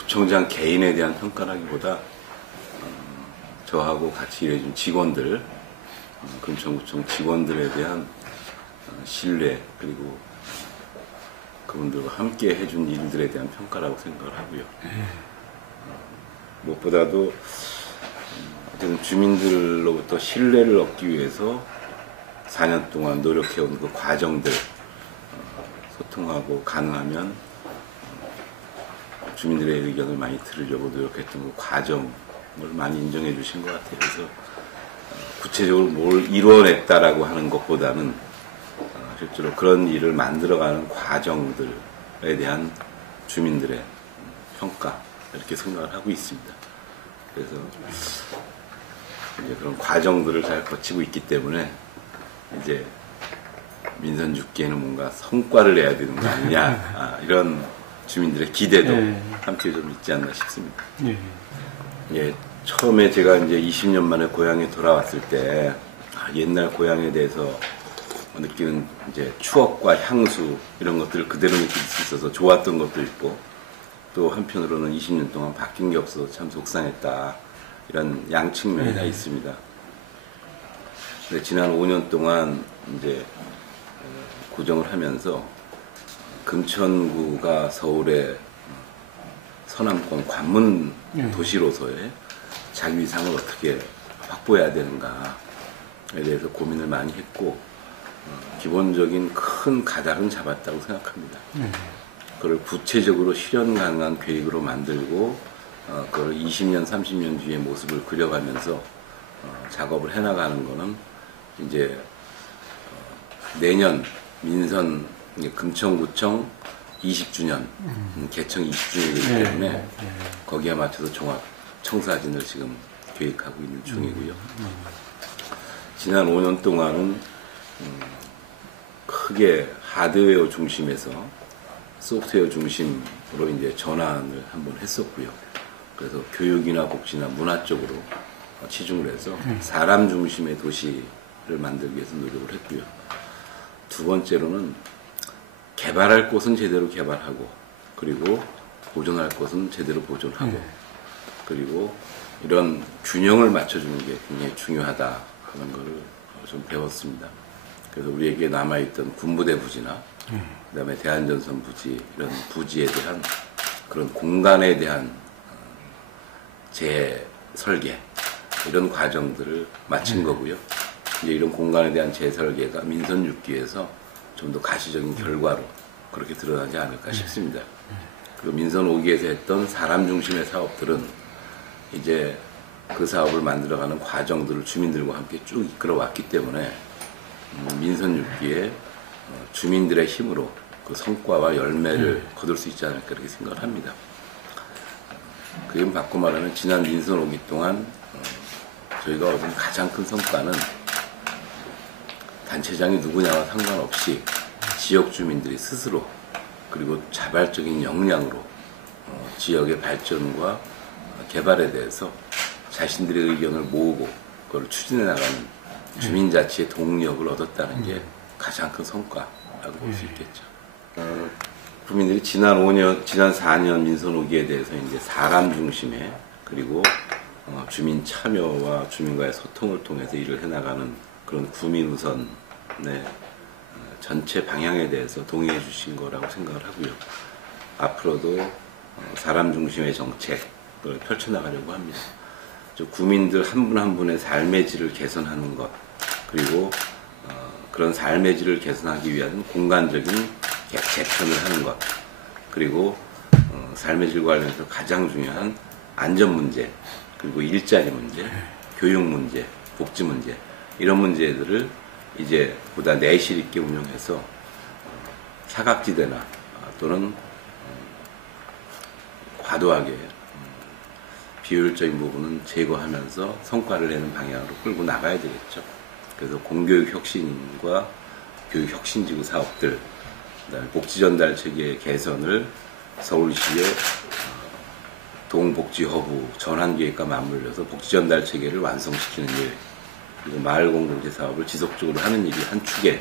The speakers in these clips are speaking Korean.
구청장 개인에 대한 평가라기보다 저하고 같이 일해준 직원들, 금천구청 직원들에 대한 신뢰, 그리고 그분들과 함께 해준 일들에 대한 평가라고 생각을 하고요. 무엇보다도 주민들로부터 신뢰를 얻기 위해서 4년 동안 노력해온 그 과정들, 소통하고 가능하면 주민들의 의견을 많이 들으려고 노력했던 그 과정을 많이 인정해 주신 것 같아요. 그래서 구체적으로 뭘 이루어냈다라고 하는 것보다는 실제로 그런 일을 만들어가는 과정들에 대한 주민들의 평가, 이렇게 생각을 하고 있습니다. 그래서 이제 그런 과정들을 잘 거치고 있기 때문에 이제 민선 6기에는 뭔가 성과를 내야 되는 거 아니냐, 이런 주민들의 기대도 함께 좀 있지 않나 싶습니다. 예, 처음에 제가 이제 20년 만에 고향에 돌아왔을 때 옛날 고향에 대해서 느끼는 이제 추억과 향수 이런 것들을 그대로 느낄 수 있어서 좋았던 것도 있고, 또 한편으로는 20년 동안 바뀐 게 없어서 참 속상했다, 이런 양측면이 다 있습니다. 근데 지난 5년 동안 이제 구정을 하면서 금천구가 서울의 서남권 관문 도시로서의 자기 위상을 어떻게 확보해야 되는가에 대해서 고민을 많이 했고, 기본적인 큰 가닥은 잡았다고 생각합니다. 그걸 구체적으로 실현 가능한 계획으로 만들고, 그걸 20년, 30년 뒤의 모습을 그려가면서 작업을 해나가는 거는 이제 내년 민선 금천구청 20주년 개청 20주년이기 때문에 거기에 맞춰서 종합 청사진을 지금 계획하고 있는 중이고요. 지난 5년 동안은 크게 하드웨어 중심에서 소프트웨어 중심으로 이제 전환을 한번 했었고요. 그래서 교육이나 복지나 문화 쪽으로 치중을 해서 사람 중심의 도시를 만들기 위해서 노력을 했고요. 두 번째로는 개발할 곳은 제대로 개발하고, 그리고 보존할 곳은 제대로 보존하고, 그리고 이런 균형을 맞춰주는 게 굉장히 중요하다 하는 거를 좀 배웠습니다. 그래서 우리에게 남아있던 군부대 부지나 그다음에 대한전선 부지, 이런 부지에 대한 그런 공간에 대한 재설계, 이런 과정들을 마친 거고요. 이제 이런 공간에 대한 재설계가 민선 6기에서 좀 더 가시적인 결과로 그렇게 드러나지 않을까 싶습니다. 그리고 민선 5기에서 했던 사람 중심의 사업들은 이제 그 사업을 만들어가는 과정들을 주민들과 함께 쭉 이끌어왔기 때문에 민선 6기에 주민들의 힘으로 그 성과와 열매를 거둘 수 있지 않을까, 그렇게 생각을 합니다. 그림 바꿔 말하면 지난 민선 5기 동안 저희가 얻은 가장 큰 성과는 단체장이 누구냐와 상관없이 지역 주민들이 스스로, 그리고 자발적인 역량으로 지역의 발전과 개발에 대해서 자신들의 의견을 모으고 그걸 추진해 나가는 주민자치의 동력을 얻었다는 게 가장 큰 성과라고 볼 수 있겠죠. 국민들이 지난 4년 민선 5기에 대해서 이제 사람 중심의, 그리고 주민 참여와 주민과의 소통을 통해서 일을 해나가는 그런 구민 우선의 전체 방향에 대해서 동의해 주신 거라고 생각을 하고요. 앞으로도 사람 중심의 정책을 펼쳐나가려고 합니다. 구민들 한 분 한 분의 삶의 질을 개선하는 것, 그리고 그런 삶의 질을 개선하기 위한 공간적인 재편을 하는 것, 그리고 삶의 질과 관련해서 가장 중요한 안전 문제, 그리고 일자리 문제, 교육 문제, 복지 문제, 이런 문제들을 이제 보다 내실 있게 운영해서 사각지대나 또는 과도하게 비효율적인 부분은 제거하면서 성과를 내는 방향으로 끌고 나가야 되겠죠. 그래서 공교육 혁신과 교육 혁신지구 사업들, 그다음에 복지 전달 체계 개선을 서울시의 동복지허브 전환계획과 맞물려서 복지 전달 체계를 완성시키는 일, 그리고 마을 공동체 사업을 지속적으로 하는 일이 한 축에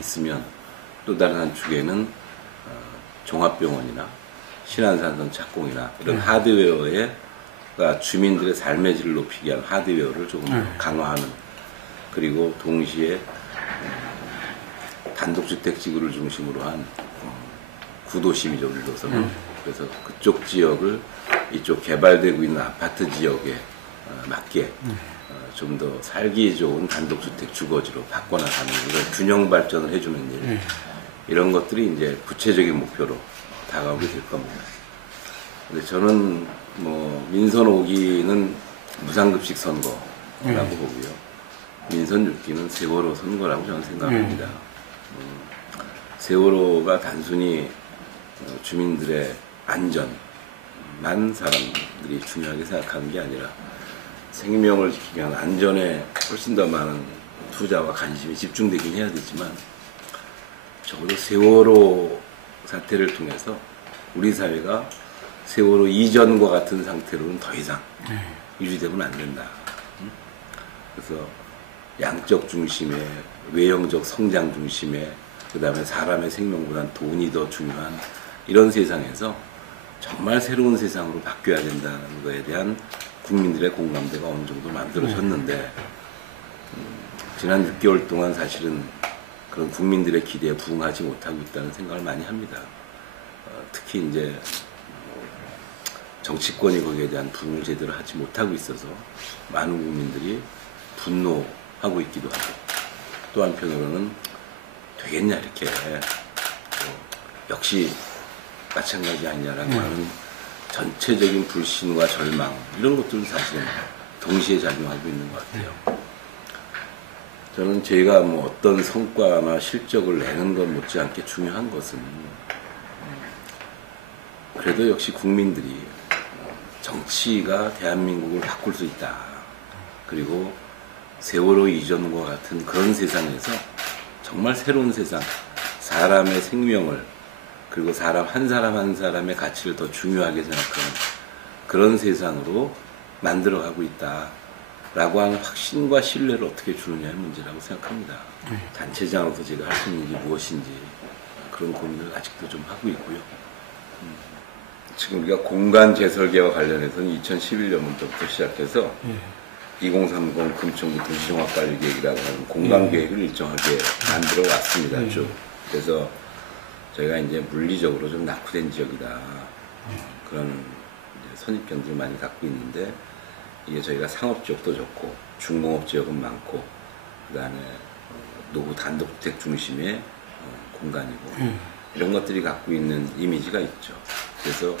있으면, 또 다른 한 축에는 종합병원이나 신안산선 착공이나 이런 하드웨어가 주민들의 삶의 질을 높이기 위한 하드웨어를 조금 강화하는, 그리고 동시에 단독주택 지구를 중심으로 한 구도심이죠, 일도선은. 그래서 그쪽 지역을 이쪽 개발되고 있는 아파트 지역에 맞게 좀 더 살기 좋은 단독주택 주거지로 바꿔나가는 이런 균형 발전을 해주는 일, 이런 것들이 이제 구체적인 목표로 다가오게 될 겁니다. 근데 저는 뭐 민선 5기는 무상급식 선거라고 보고요. 민선 6기는 세월호 선거라고 저는 생각합니다. 세월호가 단순히 주민들의 안전만 사람들이 중요하게 생각하는 게 아니라 생명을 지키기 위한 안전에 훨씬 더 많은 투자와 관심이 집중되긴 해야 되지만, 적어도 세월호 사태를 통해서 우리 사회가 세월호 이전과 같은 상태로는 더 이상 유지되면 안 된다. 그래서 양적 중심의, 외형적 성장 중심의, 그 다음에 사람의 생명보다는 돈이 더 중요한 이런 세상에서 정말 새로운 세상으로 바뀌어야 된다는 것에 대한 국민들의 공감대가 어느 정도 만들어졌는데, 지난 6개월 동안 사실은 그런 국민들의 기대에 부응하지 못하고 있다는 생각을 많이 합니다. 특히 이제 정치권이 거기에 대한 부응을 제대로 하지 못하고 있어서 많은 국민들이 분노하고 있기도 하고, 또 한편으로는 되겠냐 이렇게 역시 마찬가지 아니냐라고 하는 전체적인 불신과 절망, 이런 것들은 사실 동시에 작용하고 있는 것 같아요. 저는 저희가 뭐 어떤 성과나 실적을 내는 것 못지않게 중요한 것은 그래도 역시 국민들이 정치가 대한민국을 바꿀 수 있다, 그리고 세월호 이전과 같은 그런 세상에서 정말 새로운 세상, 사람의 생명을, 그리고 사람 한 사람의 가치를 더 중요하게 생각하는 그런 세상으로 만들어가고 있다라고 하는 확신과 신뢰를 어떻게 주느냐의 문제라고 생각합니다. 단체장으로서 제가 할 수 있는 일이 무엇인지 그런 고민을 아직도 좀 하고 있고요. 지금 우리가 공간 재설계와 관련해서는 2011년부터 시작해서 2030 금천구 도시종합관리계획이라고 하는 공간계획을 일정하게 만들어 왔습니다. 쭉. 그래서 저희가 이제 물리적으로 좀 낙후된 지역이다, 그런 이제 선입견들을 많이 갖고 있는데, 이게 저희가 상업 지역도 좋고 중공업 지역은 많고, 그 다음에 노후 단독주택 중심의 공간이고, 이런 것들이 갖고 있는 이미지가 있죠. 그래서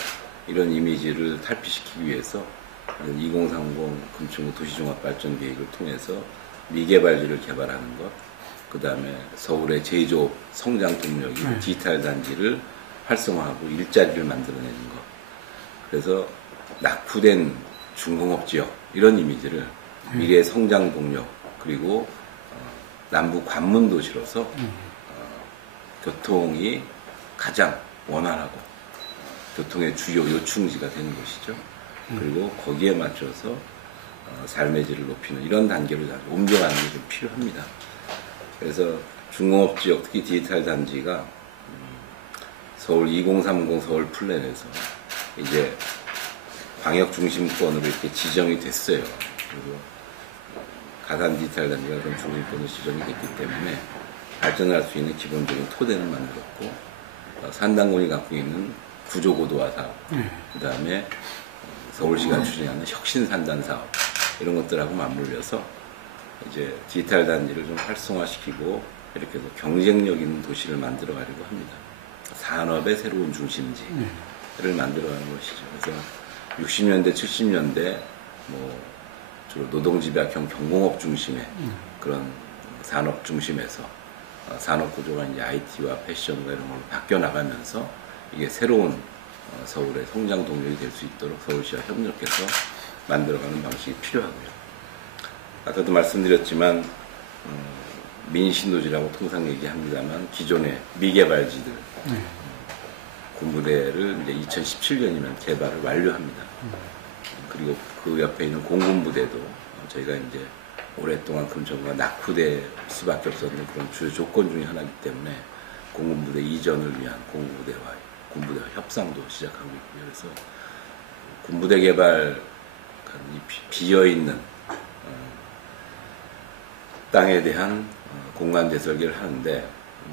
이런 이미지를 탈피시키기 위해서 2030 금천구 도시종합발전계획을 통해서 미개발지를 개발하는 것, 그 다음에 서울의 제조업 성장 동력인 디지털 단지를 활성화하고 일자리를 만들어내는 것, 그래서 낙후된 중공업 지역, 이런 이미지를 미래 성장 동력, 그리고 남부 관문 도시로서 교통이 가장 원활하고 교통의 주요 요충지가 되는 것이죠. 그리고 거기에 맞춰서 삶의 질을 높이는 이런 단계로 옮겨가는 게 좀 필요합니다. 그래서 중공업 지역, 특히 디지털 단지가 서울 2030 서울 플랜에서 이제 광역 중심권으로 이렇게 지정이 됐어요. 그리고 가산 디지털 단지가 그런 중심권으로 지정이 됐기 때문에 발전할 수 있는 기본적인 토대는 만들었고, 산단권이 갖고 있는 구조고도화 사업, 그 다음에 서울시가 추진하는 혁신산단 사업, 이런 것들하고 맞물려서 이제 디지털 단지를 좀 활성화시키고 이렇게 해서 경쟁력 있는 도시를 만들어 가려고 합니다. 산업의 새로운 중심지를 만들어 가는 것이죠. 그래서 60년대, 70년대 뭐 주로 노동집약형 경공업 중심의 그런 산업 중심에서 산업 구조가 이제 IT와 패션과 이런 걸로 바뀌어 나가면서 이게 새로운 서울의 성장 동력이 될 수 있도록 서울시와 협력해서 만들어가는 방식이 필요하고요. 아까도 말씀드렸지만 민신도시라고 통상 얘기합니다만 기존의 미개발지들 군부대를 이제 2017년이면 개발을 완료합니다. 그리고 그 옆에 있는 공군부대도 저희가 이제 오랫동안 금천구가 낙후될 수밖에 없었는 그런 주요 조건 중에 하나이기 때문에 공군부대 이전을 위한 공군부대와 군부대와 협상도 시작하고 있고요. 그래서 군부대 개발 비어있는 땅에 대한 공간 재설계를 하는데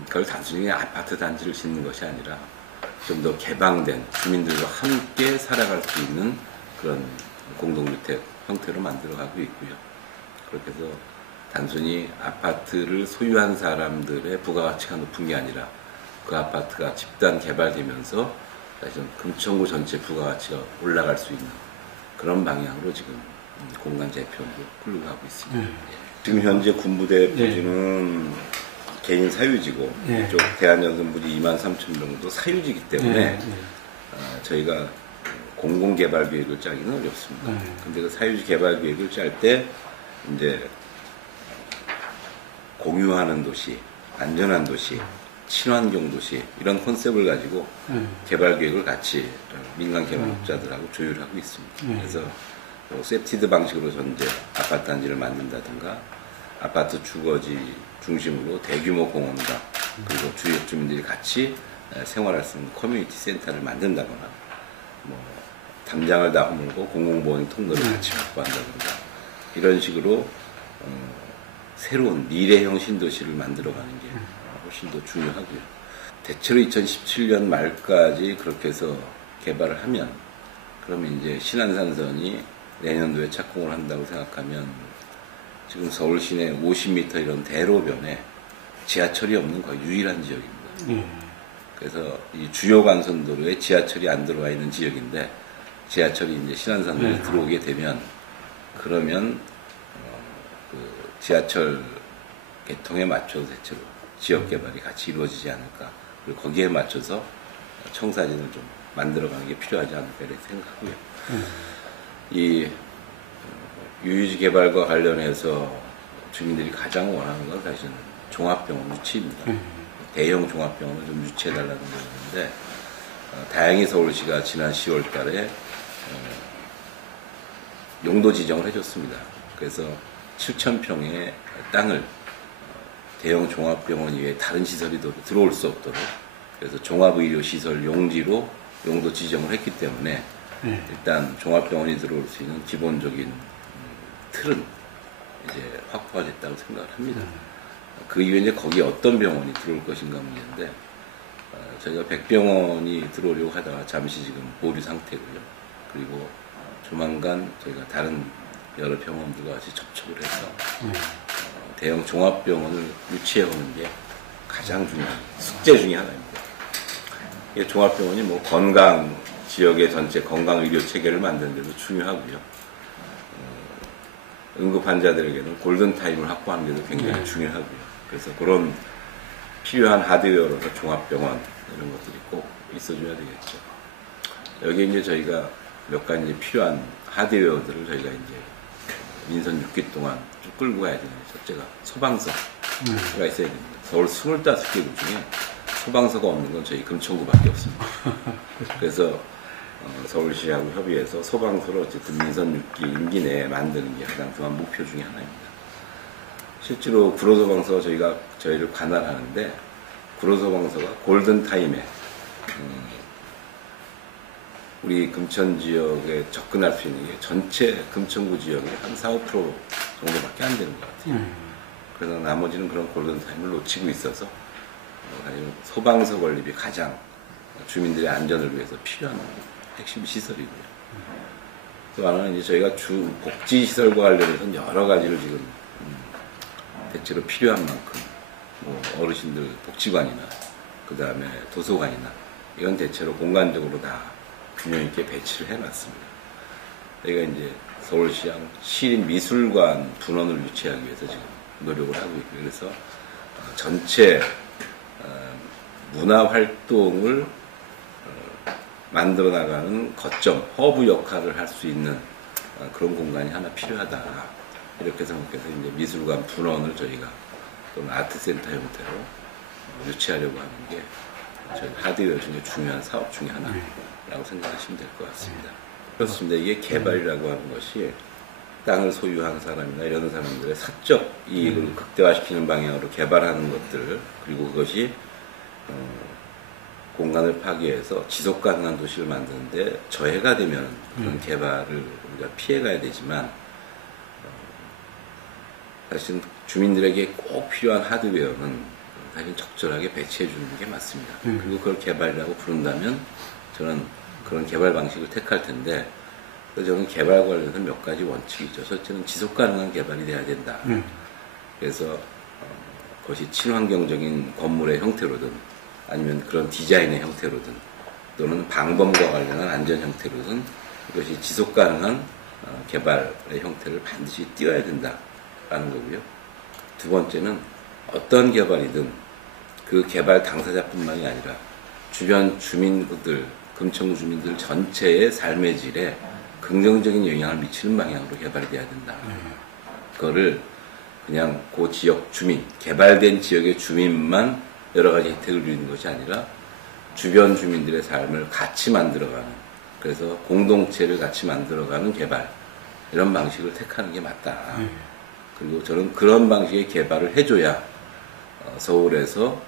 그걸 단순히 그냥 아파트 단지를 짓는 것이 아니라 좀 더 개방된 주민들과 함께 살아갈 수 있는 그런 공동주택 형태로 만들어가고 있고요. 그렇게 해서 단순히 아파트를 소유한 사람들의 부가가치가 높은 게 아니라 그 아파트가 집단 개발되면서 사실은 금천구 전체 부가가치가 올라갈 수 있는 그런 방향으로 지금 공간 재편도 끌고 가고 있습니다. 지금 현재 군부대 부지는 개인 사유지고 이쪽 대한연금부지 23,000 정도 사유지이기 때문에 저희가 공공개발 계획을 짜기는 어렵습니다. 근데 그 사유지 개발 계획을 짤 때 이제 공유하는 도시, 안전한 도시, 친환경 도시 이런 컨셉을 가지고 개발 계획을 같이 민간 개발업자들하고 조율하고 있습니다. 그래서 세티드 방식으로 전제 아파트 단지를 만든다든가 아파트 주거지 중심으로 대규모 공원과 그리고 주요 주민들이 같이 생활할 수 있는 커뮤니티 센터를 만든다거나 뭐 담장을 다 허물고 공공보행 통로를 같이 확보한다든가 이런 식으로 새로운 미래형 신도시를 만들어가는 게 훨씬 더 중요하고요. 대체로 2017년 말까지 그렇게 해서 개발을 하면 그러면 이제 신안산선이 내년도에 착공을 한다고 생각하면 지금 서울 시내 50m 이런 대로변에 지하철이 없는 거의 유일한 지역입니다. 그래서 이 주요 간선도로에 지하철이 안 들어와 있는 지역인데 지하철이 이제 신안산도에 들어오게 되면 그러면 그 지하철 개통에 맞춰서 대체로 지역 개발이 같이 이루어지지 않을까. 그리고 거기에 맞춰서 청사진을 좀 만들어가는 게 필요하지 않을까 이렇게 생각하고요. 이 유유지 개발과 관련해서 주민들이 가장 원하는 건 사실은 종합병원 유치입니다. 대형 종합병원을 좀 유치해달라는 거였는데 다행히 서울시가 지난 10월 달에 용도 지정을 해줬습니다. 그래서 7,000평의 땅을 대형 종합병원 이외에 다른 시설이 들어올 수 없도록 그래서 종합의료시설 용지로 용도 지정을 했기 때문에 일단 종합병원이 들어올 수 있는 기본적인 틀은 이제 확보가 됐다고 생각을 합니다. 그 이후에 이제 거기에 어떤 병원이 들어올 것인가 문제인데 저희가 100병원이 들어오려고 하다가 잠시 지금 보류 상태고요. 그리고 조만간 저희가 다른 여러 병원들과 같이 접촉을 해서 대형 종합병원을 유치해오는 게 가장 중요한 숙제 중에 하나입니다. 이 종합병원이 뭐 건강 지역의 전체 건강 의료 체계를 만드는 데도 중요하고요. 응급 환자들에게는 골든 타임을 확보하는 데도 굉장히 중요하고요. 그래서 그런 필요한 하드웨어로서 종합병원 이런 것들이 꼭 있어줘야 되겠죠. 여기 이제 저희가 몇 가지 필요한 하드웨어들을 저희가 이제 민선 6기 동안 쭉 끌고 가야 되는데 첫째가 소방서가 있어야 됩니다. 서울 25개 구 중에 소방서가 없는 건 저희 금천구밖에 없습니다. 그래서 서울시하고 협의해서 소방서를 어쨌든 민선 6기 임기 내에 만드는 게 가장 중요한 목표 중에 하나입니다. 실제로 구로소방서가 저희를 관할하는데 구로소방서가 골든타임에 우리 금천 지역에 접근할 수 있는 게 전체 금천구 지역의 한 4, 5% 정도밖에 안 되는 것 같아요. 그래서 나머지는 그런 골든타임을 놓치고 있어서 소방서 건립이 가장 주민들의 안전을 위해서 필요한 핵심 시설이고요. 또 하나는 이제 저희가 주 복지시설과 관련해서는 여러 가지를 지금 대체로 필요한 만큼 뭐 어르신들 복지관이나 그 다음에 도서관이나 이건 대체로 공간적으로 다 균형 있게 배치를 해놨습니다. 저희가 이제 서울시랑 시립미술관 분원을 유치하기 위해서 지금 노력을 하고 있고요. 그래서 전체 문화활동을 만들어 나가는 거점, 허브 역할을 할 수 있는 그런 공간이 하나 필요하다. 이렇게 생각해서 이제 미술관 분원을 저희가 또는 아트센터 형태로 유치하려고 하는 게 저희 하드웨어 중에 중요한 사업 중에 하나라고 생각하시면 될 것 같습니다. 그렇습니다. 이게 개발이라고 하는 것이 땅을 소유한 사람이나 이런 사람들의 사적 이익을 극대화시키는 방향으로 개발하는 것들, 그리고 그것이 공간을 파괴해서 지속 가능한 도시를 만드는데 저해가 되면 그런 개발을 우리가 피해가야 되지만 사실 주민들에게 꼭 필요한 하드웨어는 사실 적절하게 배치해 주는 게 맞습니다. 그리고 그걸 개발이라고 부른다면 저는 그런 개발 방식을 택할 텐데 그래서 저는 개발 관련해서 몇 가지 원칙이 있죠. 첫째는 지속 가능한 개발이 돼야 된다. 그래서 그것이 친환경적인 건물의 형태로든 아니면 그런 디자인의 형태로든 또는 방범과 관련한 안전 형태로든 이것이 지속 가능한 개발의 형태를 반드시 띄어야 된다라는 거고요. 두 번째는 어떤 개발이든 그 개발 당사자뿐만이 아니라 주변 주민들, 금천구 주민들 전체의 삶의 질에 긍정적인 영향을 미치는 방향으로 개발이 돼야 된다. 그거를 그냥 그 지역 주민, 개발된 지역의 주민만 여러 가지 혜택을 누리는 것이 아니라 주변 주민들의 삶을 같이 만들어가는, 그래서 공동체를 같이 만들어가는 개발, 이런 방식을 택하는 게 맞다. 그리고 저는 그런 방식의 개발을 해줘야 서울에서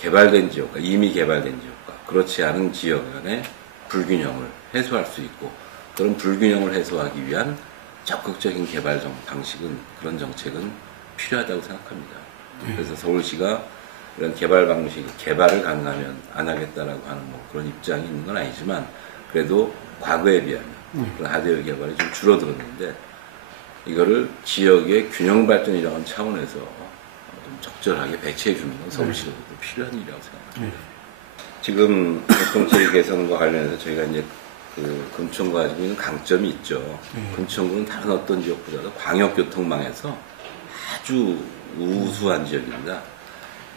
개발된 지역과 이미 개발된 지역과 그렇지 않은 지역 간의 불균형을 해소할 수 있고, 그런 불균형을 해소하기 위한 적극적인 개발 방식은, 그런 정책은 필요하다고 생각합니다. 그래서 서울시가 이런 개발 방식, 개발을 가능하면 안 하겠다라고 하는 뭐 그런 입장이 있는 건 아니지만, 그래도 과거에 비하면 그런 하드웨어 개발이 좀 줄어들었는데, 이거를 지역의 균형 발전이라는 하는 차원에서 좀 적절하게 배치해 주는 건 서울시로도 필요한 일이라고 생각합니다. 지금 교통체계 개선과 관련해서 저희가 이제 그 금천구가 가지고 있는 강점이 있죠. 금천구는 다른 어떤 지역보다도 광역교통망에서 아주 우수한 지역입니다.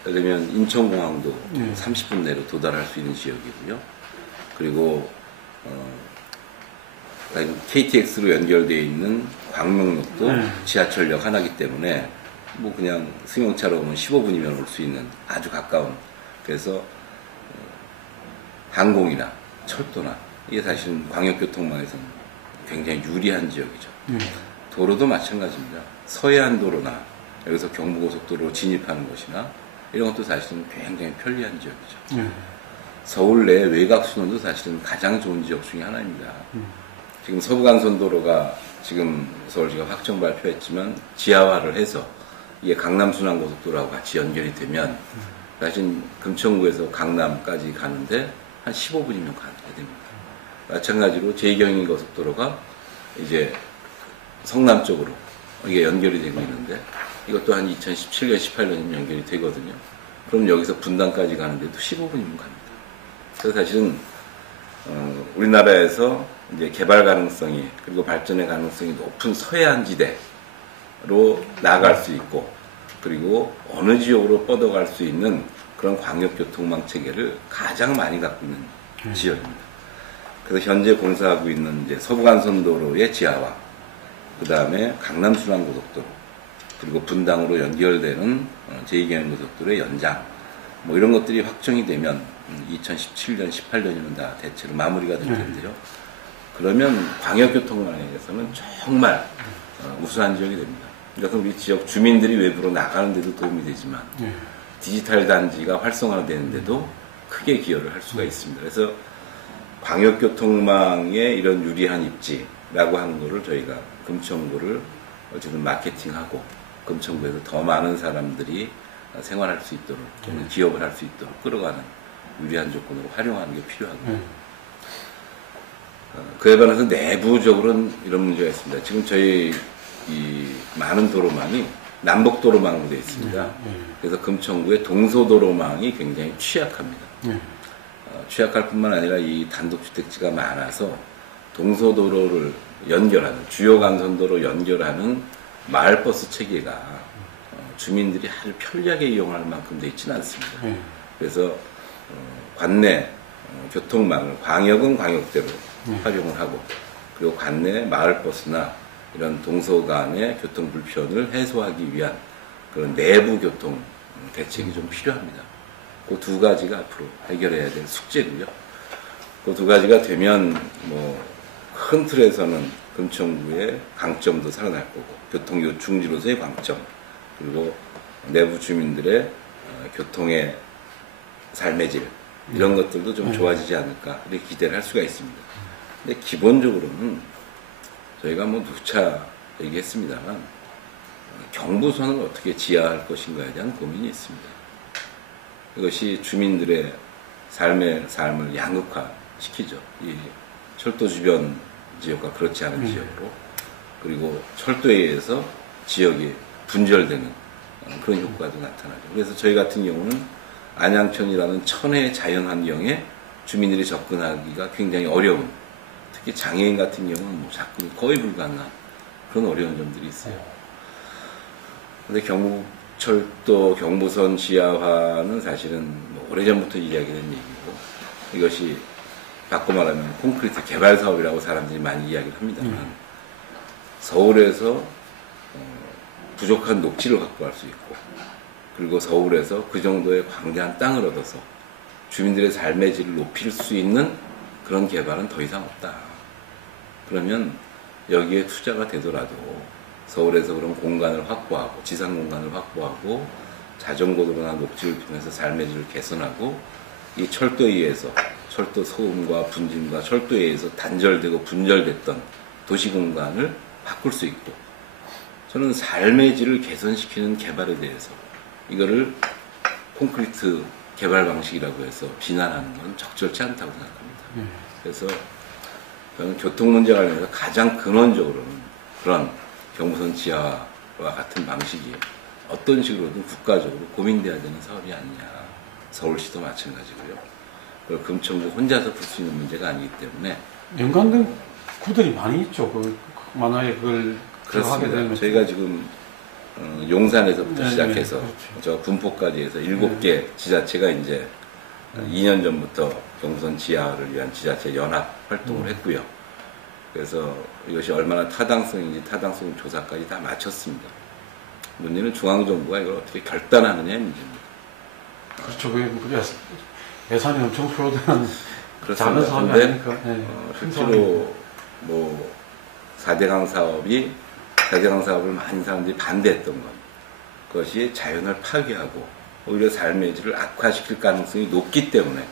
예를 들면 인천공항도 30분 내로 도달할 수 있는 지역이고요. 그리고 KTX로 연결되어 있는 광명역도 지하철역 하나이기 때문에 뭐 그냥 승용차로 오면 15분이면 올 수 있는 아주 가까운, 그래서 항공이나 철도나 이게 사실은 광역교통망에서는 굉장히 유리한 지역이죠. 도로도 마찬가지입니다. 서해안도로나 여기서 경부고속도로로 진입하는 것이나 이런 것도 사실은 굉장히 편리한 지역이죠. 서울 내 외곽순환도 사실은 가장 좋은 지역 중에 하나입니다. 지금 서부간선도로가 지금 서울시가 확정 발표했지만 지하화를 해서 이게 강남순환고속도로하고 같이 연결이 되면 사실 금천구에서 강남까지 가는데 한 15분이면 가게 됩니다. 마찬가지로 제2경인고속도로가 이제 성남 쪽으로 이게 연결이 되고 있는데 이것도 한 2017년, 18년이면 연결이 되거든요. 그럼 여기서 분당까지 가는데도 15분이면 갑니다. 그래서 사실은 우리나라에서 이제 개발 가능성이 그리고 발전의 가능성이 높은 서해안지대로 나아갈 수 있고, 그리고 어느 지역으로 뻗어갈 수 있는 그런 광역교통망 체계를 가장 많이 갖고 있는 지역입니다. 그래서 현재 공사하고 있는 이제 서부간선도로의 지하화, 그 다음에 강남순환고속도로, 그리고 분당으로 연결되는 제2경인고속도로의 연장, 뭐 이런 것들이 확정이 되면 2017년, 18년이면 다 대체로 마무리가 될 텐데요. 그러면 광역교통망에서는 정말 우수한 지역이 됩니다. 그러니까 우리 지역 주민들이 외부로 나가는 데도 도움이 되지만 디지털 단지가 활성화되는데도 크게 기여를 할 수가 있습니다. 그래서 광역교통망의 이런 유리한 입지라고 하는 거를 저희가 금천구를 어쨌든 마케팅하고 금천구에서 더 많은 사람들이 생활할 수 있도록 또는 기업을 할 수 있도록 끌어가는 유리한 조건으로 활용하는 게 필요하고요. 그에 반해서 내부적으로는 이런 문제가 있습니다. 지금 저희 이 많은 도로망이 남북도로망으로 되어 있습니다. 그래서 금천구의 동서도로망이 굉장히 취약합니다. 취약할 뿐만 아니라 이 단독주택지가 많아서 동서도로를 연결하는, 주요 간선도로 연결하는 마을버스 체계가 주민들이 아주 편리하게 이용할 만큼 되어 있지는 않습니다. 그래서 관내 교통망을 광역은 광역대로 활용을 하고, 그리고 관내 마을버스나 이런 동서 간의 교통 불편을 해소하기 위한 그런 내부 교통 대책이 좀 필요합니다. 그 두 가지가 앞으로 해결해야 될 숙제고요. 그 두 가지가 되면 뭐 큰 틀에서는 금천구의 강점도 살아날 거고, 교통 요충지로서의 강점, 그리고 내부 주민들의 교통의 삶의 질, 이런 것들도 좀 좋아지지 않을까 이렇게 기대를 할 수가 있습니다. 근데 기본적으로는 저희가 뭐 누차 얘기했습니다만 경부선을 어떻게 지하할 것인가에 대한 고민이 있습니다. 이것이 주민들의 삶을 양극화시키죠. 이 철도 주변 지역과 그렇지 않은 지역으로, 그리고 철도에 의해서 지역이 분절되는 그런 효과도 나타나죠. 그래서 저희 같은 경우는 안양천이라는 천혜의 자연환경에 주민들이 접근하기가 굉장히 어려운, 특히 장애인 같은 경우는 뭐 접근이 거의 불가능한 그런 어려운 점들이 있어요. 근데 경부철도 경부선 지하화는 사실은 뭐 오래전부터 이야기된 얘기고, 이것이 바꿔 말하면 콘크리트 개발 사업이라고 사람들이 많이 이야기를 합니다만, 서울에서 부족한 녹지를 확보할 수 있고, 그리고 서울에서 그 정도의 광대한 땅을 얻어서 주민들의 삶의 질을 높일 수 있는 그런 개발은 더 이상 없다. 그러면 여기에 투자가 되더라도 서울에서 그런 공간을 확보하고, 지상 공간을 확보하고, 자전거도로나 녹지를 통해서 삶의 질을 개선하고, 이 철도에 의해서, 철도 소음과 분진과 철도에 의해서 단절되고 분절됐던 도시 공간을 바꿀 수 있고, 저는 삶의 질을 개선시키는 개발에 대해서 이거를 콘크리트 개발 방식이라고 해서 비난하는 건 적절치 않다고 생각합니다. 그래서 저는 교통 문제 관련해서 가장 근원적으로는 그런 경부선 지하와 같은 방식이 어떤 식으로든 국가적으로 고민돼야 되는 사업이 아니냐. 서울시도 마찬가지고요. 그걸 금천구 혼자서 풀 수 있는 문제가 아니기 때문에. 연관된 구들이 많이 있죠. 만화에 그걸 하게 되면. 저희가 지금 용산에서부터 시작해서 그렇죠. 저 분포까지 해서 7개 지자체가 이제 2년 전부터 경부선 지하를 위한 지자체 연합 활동을 했고요. 그래서 이것이 얼마나 타당성인지 타당성 조사까지 다 마쳤습니다. 문제는 중앙정부가 이걸 어떻게 결단하느냐의 문제입니다. 그렇죠. 그게 예산이 엄청 소요되는 작은 사업이 그런데 아니니까. 실제로 뭐 4대강 사업을 많은 사람들이 반대했던 건, 그것이 자연을 파괴하고 오히려 삶의 질을 악화시킬 가능성이 높기 때문에,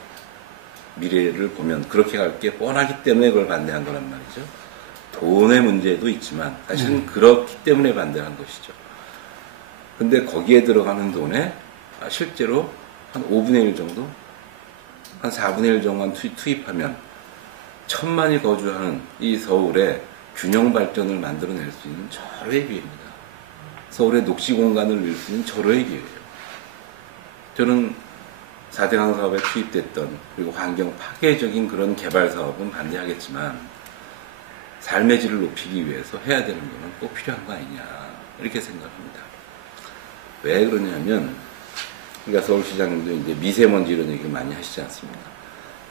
미래를 보면 그렇게 갈 게 뻔하기 때문에 그걸 반대한 거란 말이죠. 돈의 문제도 있지만 사실은 그렇기 때문에 반대한 것이죠. 근데 거기에 들어가는 돈에 실제로 한 5분의 1 정도, 한 4분의 1 정도만 투입하면 1,000만이 거주하는 이 서울에 균형 발전을 만들어낼 수 있는 절호의 기회입니다. 서울의 녹지 공간을 낼 수 있는 절호의 기회예요. 저는 4대강 사업에 투입됐던, 그리고 환경 파괴적인 그런 개발 사업은 반대하겠지만, 삶의 질을 높이기 위해서 해야 되는 것은 꼭 필요한 거 아니냐, 이렇게 생각합니다. 왜 그러냐면, 그러니까 서울시장님도 이제 미세먼지 이런 얘기를 많이 하시지 않습니까?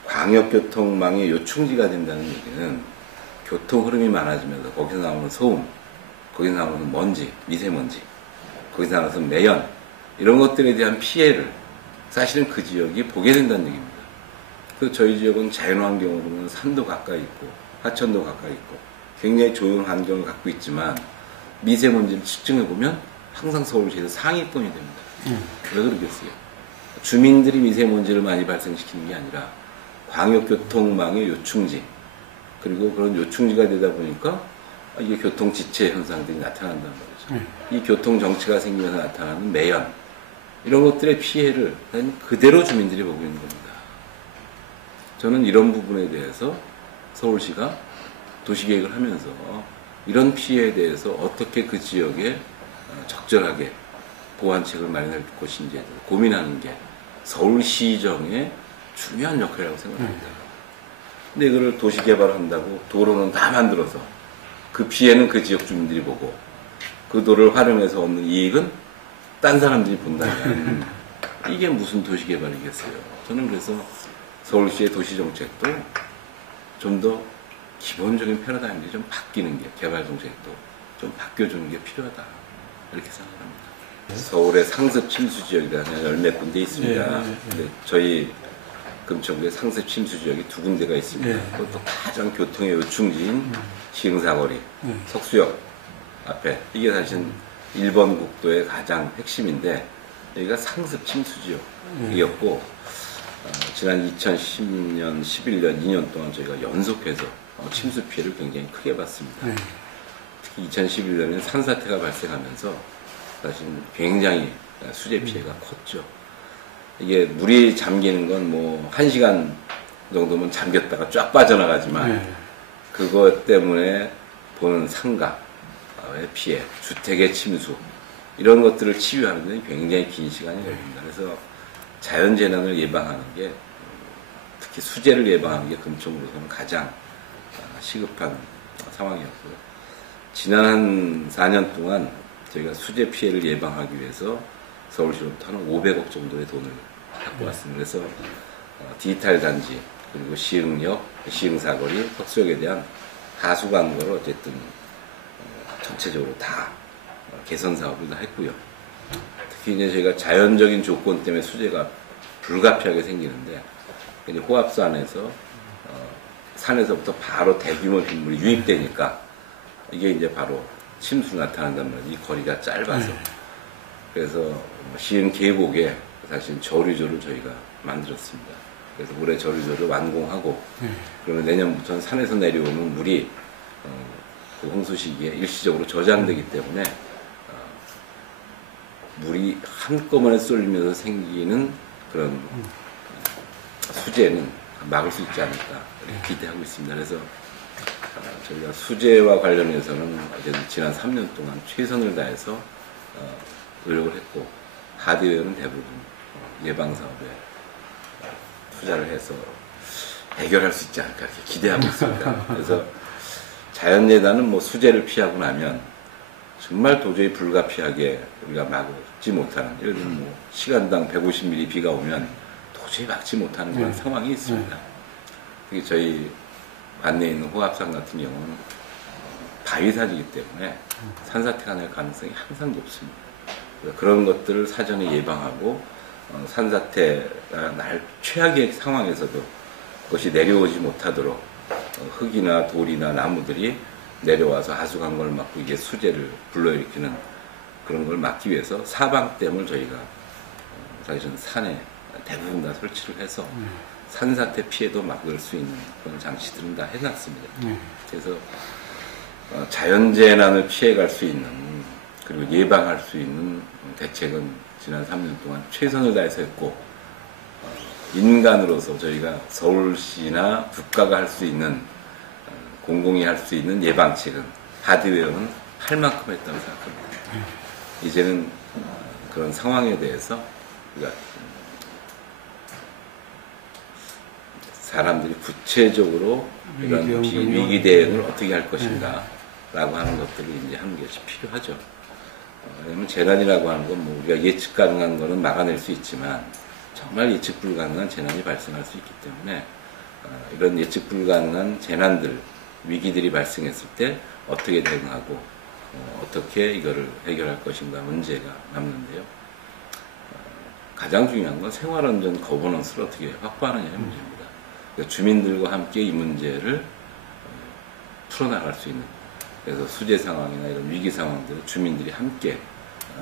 광역교통망의 요충지가 된다는 얘기는 교통 흐름이 많아지면서 거기서 나오는 소음, 거기서 나오는 먼지, 미세먼지, 거기서 나오는 매연, 이런 것들에 대한 피해를 사실은 그 지역이 보게 된다는 얘기입니다. 그 저희 지역은 자연환경으로 보면 산도 가까이 있고 하천도 가까이 있고 굉장히 조용한 환경을 갖고 있지만, 미세먼지를 측정해보면 항상 서울시에서 상위권이 됩니다. 왜 그러겠어요? 주민들이 미세먼지를 많이 발생시키는 게 아니라 광역교통망의 요충지, 그리고 그런 요충지가 되다 보니까 이게 교통지체 현상들이 나타난다는 거죠. 이 교통정체가 생기면서 나타나는 매연, 이런 것들의 피해를 그대로 주민들이 보고 있는 겁니다. 저는 이런 부분에 대해서 서울시가 도시계획을 하면서 이런 피해에 대해서 어떻게 그 지역에 적절하게 보완책을 마련할 것인지에 대해서 고민하는 게 서울시정의 중요한 역할이라고 생각합니다. 근데 이거를 도시개발한다고 도로는 다 만들어서 그 피해는 그 지역 주민들이 보고 그 도로를 활용해서 얻는 이익은 딴 사람들이 본다면 이게 무슨 도시개발이겠어요. 저는 그래서 서울시의 도시정책도 좀 더 기본적인 패러다임이 좀 바뀌는 게, 개발정책도 좀 바뀌어주는 게 필요하다, 이렇게 생각합니다. 서울의 상습 침수 지역이라는 열몇 군데 있습니다. 근데 저희 금천구에 상습 침수 지역이 2군데가 있습니다. 그것도 가장 교통의 요충지인 시흥사거리, 석수역 앞에, 이게 사실 1번 국도의 가장 핵심인데 여기가 상습 침수 지역이었고, 지난 2010년, 11년, 2년 동안 저희가 연속해서 침수 피해를 굉장히 크게 봤습니다. 네. 특히 2011년에 산사태가 발생하면서 사실 굉장히 수재 피해가 컸죠. 이게 물이 잠기는 건 뭐 1시간 정도면 잠겼다가 쫙 빠져나가지만 네. 그것 때문에 보는 상가의 피해, 주택의 침수 이런 것들을 치유하는 데 굉장히 긴 시간이 걸립니다. 그래서 자연재난을 예방하는 게 특히 수재를 예방하는 게 금총으로서는 가장 시급한 상황이었고요. 지난 한 4년 동안 저희가 수재 피해를 예방하기 위해서 서울시로부터 한 500억 정도의 돈을 갖고 왔습니다. 그래서 디지털 단지 그리고 시흥역, 시흥사거리, 석수역에 대한 하수관거를 어쨌든 전체적으로 다 개선 사업을 다 했고요. 특히 이제 저희가 자연적인 조건 때문에 수재가 불가피하게 생기는데 이제 호합수 안에서 산에서부터 바로 대규모 빗물이 유입되니까 이게 이제 바로 침수 나타난단 말이에요. 이 거리가 짧아서. 그래서 시흥 계곡에 사실 저류조를 저희가 만들었습니다. 그래서 올해 저류조를 완공하고 그러면 내년부터는 산에서 내려오는 물이 그 홍수 시기에 일시적으로 저장되기 때문에 물이 한꺼번에 쏠리면서 생기는 그런 수재는 막을 수 있지 않을까 이렇게 기대하고 있습니다. 그래서 저희가 수재와 관련해서는 어쨌든 지난 3년 동안 최선을 다해서 노력을 했고 하드웨어는 대부분 예방사업에 투자를 해서 해결할 수 있지 않을까 이렇게 기대하고 있습니다. 그래서 자연재난은 뭐 수재를 피하고 나면 정말 도저히 불가피하게 우리가 막지 못하는, 예를 들면 뭐 시간당 150mm 비가 오면 도저히 막지 못하는 그런 상황이 있습니다. 특히 저희 관내에 있는 호합산 같은 경우는 바위산이기 때문에 산사태가 날 가능성이 항상 높습니다. 그런 것들을 사전에 예방하고 산사태가 날 최악의 상황에서도 그것이 내려오지 못하도록 흙이나 돌이나 나무들이 내려와서 하수관광을 막고 이게 수재를 불러일으키는 그런 걸 막기 위해서 사방댐을 저희가 사실은 산에 대부분 다 설치를 해서 산사태 피해도 막을 수 있는 그런 장치들은 다 해놨습니다. 그래서 자연재난을 피해갈 수 있는 그리고 예방할 수 있는 대책은 지난 3년 동안 최선을 다해서 했고 인간으로서 저희가 서울시나 국가가 할 수 있는 공공이 할 수 있는 예방책은 하드웨어는 할 만큼 했다고 생각합니다. 이제는 그런 상황에 대해서 우리가 사람들이 구체적으로 이런 위기 대응을 어떻게 할 것인가 라고 하는 것들을 이제 하는 것이 필요하죠. 왜냐면 재난이라고 하는 건 뭐 우리가 예측 가능한 거는 막아낼 수 있지만 정말 예측 불가능한 재난이 발생할 수 있기 때문에 이런 예측 불가능한 재난들, 위기들이 발생했을 때 어떻게 대응하고 어떻게 이거를 해결할 것인가 문제가 남는데요. 가장 중요한 건 생활안전 거버넌스를 어떻게 확보하느냐의 문제입니다. 그러니까 주민들과 함께 이 문제를 풀어나갈 수 있는, 그래서 수재 상황이나 이런 위기 상황들을 주민들이 함께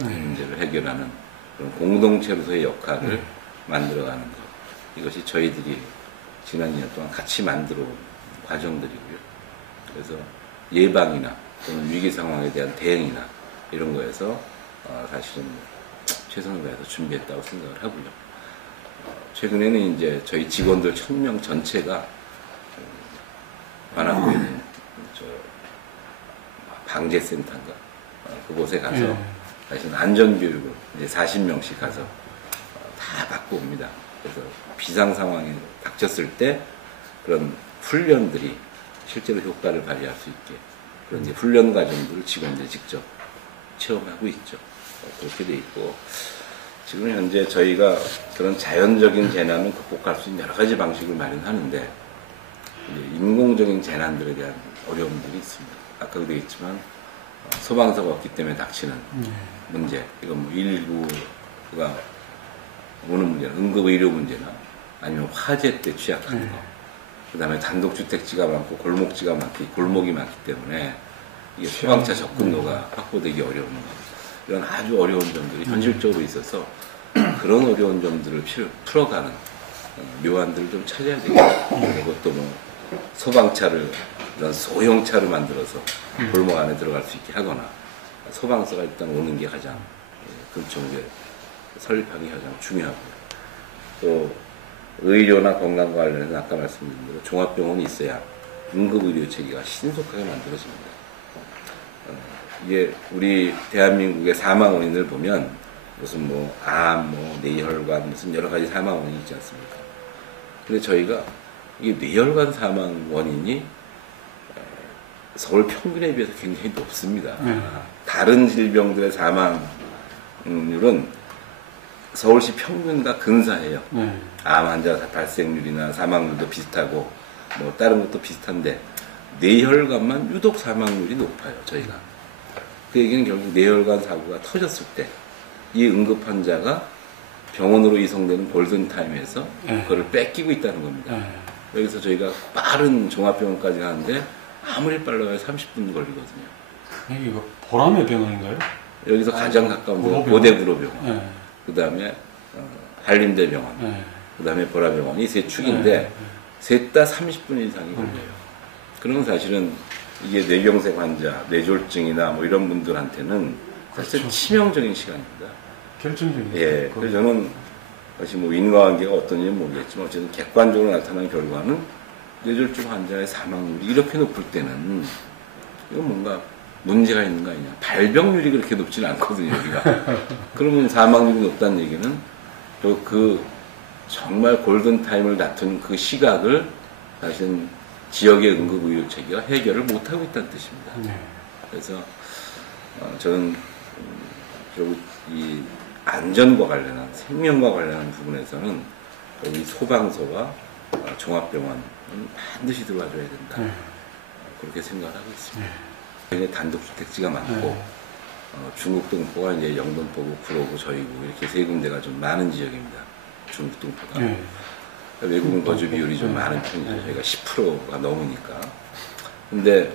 이 문제를 해결하는 그런 공동체로서의 역할을 만들어가는 것, 이것이 저희들이 지난 2년 동안 같이 만들어 온 과정들이고요. 그래서 예방이나 또는 위기 상황에 대한 대응이나 이런 거에서 사실은 최선을 다해서 준비했다고 생각을 하고요. 최근에는 이제 저희 직원들 1000명 전체가 관악구에 있는 방재센터인가 그곳에 가서 사실 안전교육을 이제 40명씩 가서 다 받고 옵니다. 그래서 비상 상황이 닥쳤을 때 그런 훈련들이 실제로 효과를 발휘할 수 있게 그런 이제 훈련 과정들을 직원들이 직접 체험하고 있죠. 그렇게 돼 있고 지금 현재 저희가 그런 자연적인 재난을 극복할 수 있는 여러 가지 방식을 마련하는데 이제 인공적인 재난들에 대한 어려움들이 있습니다. 아까도 얘기했지만 소방서가 없기 때문에 닥치는 문제, 이건 뭐 119가 오는 문제, 응급의료 문제나 아니면 화재 때 취약한 거, 그 다음에 단독주택지가 많고 골목지가 골목이 많기 때문에 이게 소방차 접근로가 확보되기 어려운 거, 이런 아주 어려운 점들이 현실적으로 있어서 그런 어려운 점들을 풀어가는 묘안들을 좀 찾아야 되겠다. 그것도 뭐 소방차를 이런 소형차를 만들어서 골목 안에 들어갈 수 있게 하거나 소방서가 일단 오는 게 가장 금총계 설립하기 가장 중요하고 또 의료나 건강과 관련해서 아까 말씀드린 대로 종합병원이 있어야 응급의료 체계가 신속하게 만들어집니다. 이게 우리 대한민국의 사망 원인을 보면 무슨 뭐 암, 뭐 뇌혈관 무슨 여러 가지 사망 원인이 있지 않습니까? 근데 저희가 이게 뇌혈관 사망 원인이 서울 평균에 비해서 굉장히 높습니다. 다른 질병들의 사망률은 서울시 평균과 근사해요. 암 환자 발생률이나 사망률도 비슷하고 뭐 다른 것도 비슷한데 뇌혈관만 유독 사망률이 높아요. 저희가. 그 얘기는 결국 뇌혈관 사고가 터졌을 때 이 응급 환자가 병원으로 이송되는 골든타임에서 그거를 뺏기고 있다는 겁니다. 여기서 저희가 빠른 종합병원까지 가는데 아무리 빨라야 30분 걸리거든요. 이거 보람의 병원인가요? 여기서 가장 가까운 데가 구로병원? 고대구로병원, 그 다음에 한림대병원, 그 다음에 보라병원이 세 축인데 셋 다 30분 이상이 걸려요. 그러면 사실은 이게 뇌경색 환자, 뇌졸중이나 뭐 이런 분들한테는 사실 그렇죠. 치명적인 시간입니다. 결정적인. 예, 그래서 저는 사실 뭐 인과관계가 어떤지는 모르겠지만 어쨌든 객관적으로 나타난 결과는 뇌졸중 환자의 사망률이 이렇게 높을 때는 이건 뭔가 문제가 있는 거 아니냐. 발병률이 그렇게 높지는 않거든요, 여기가. 그러면 사망률이 높다는 얘기는 또 그 정말 골든타임을 다툰 그 시각을 사실은 지역의 응급의료체계가 해결을 못하고 있다는 뜻입니다. 그래서 저는 결국 이 안전과 관련한 생명과 관련한 부분에서는 여기 소방서와 종합병원은 반드시 들어와줘야 된다. 그렇게 생각을 하고 있습니다. 굉장히 단독주택지가 많고 중국동포가 이제 영등포구, 구로구, 저희구 이렇게 세 군데가 좀 많은 지역입니다. 중국동포가 외국인 거주 비율이 좀 많은 편이죠. 저희가 10%가 넘으니까. 근데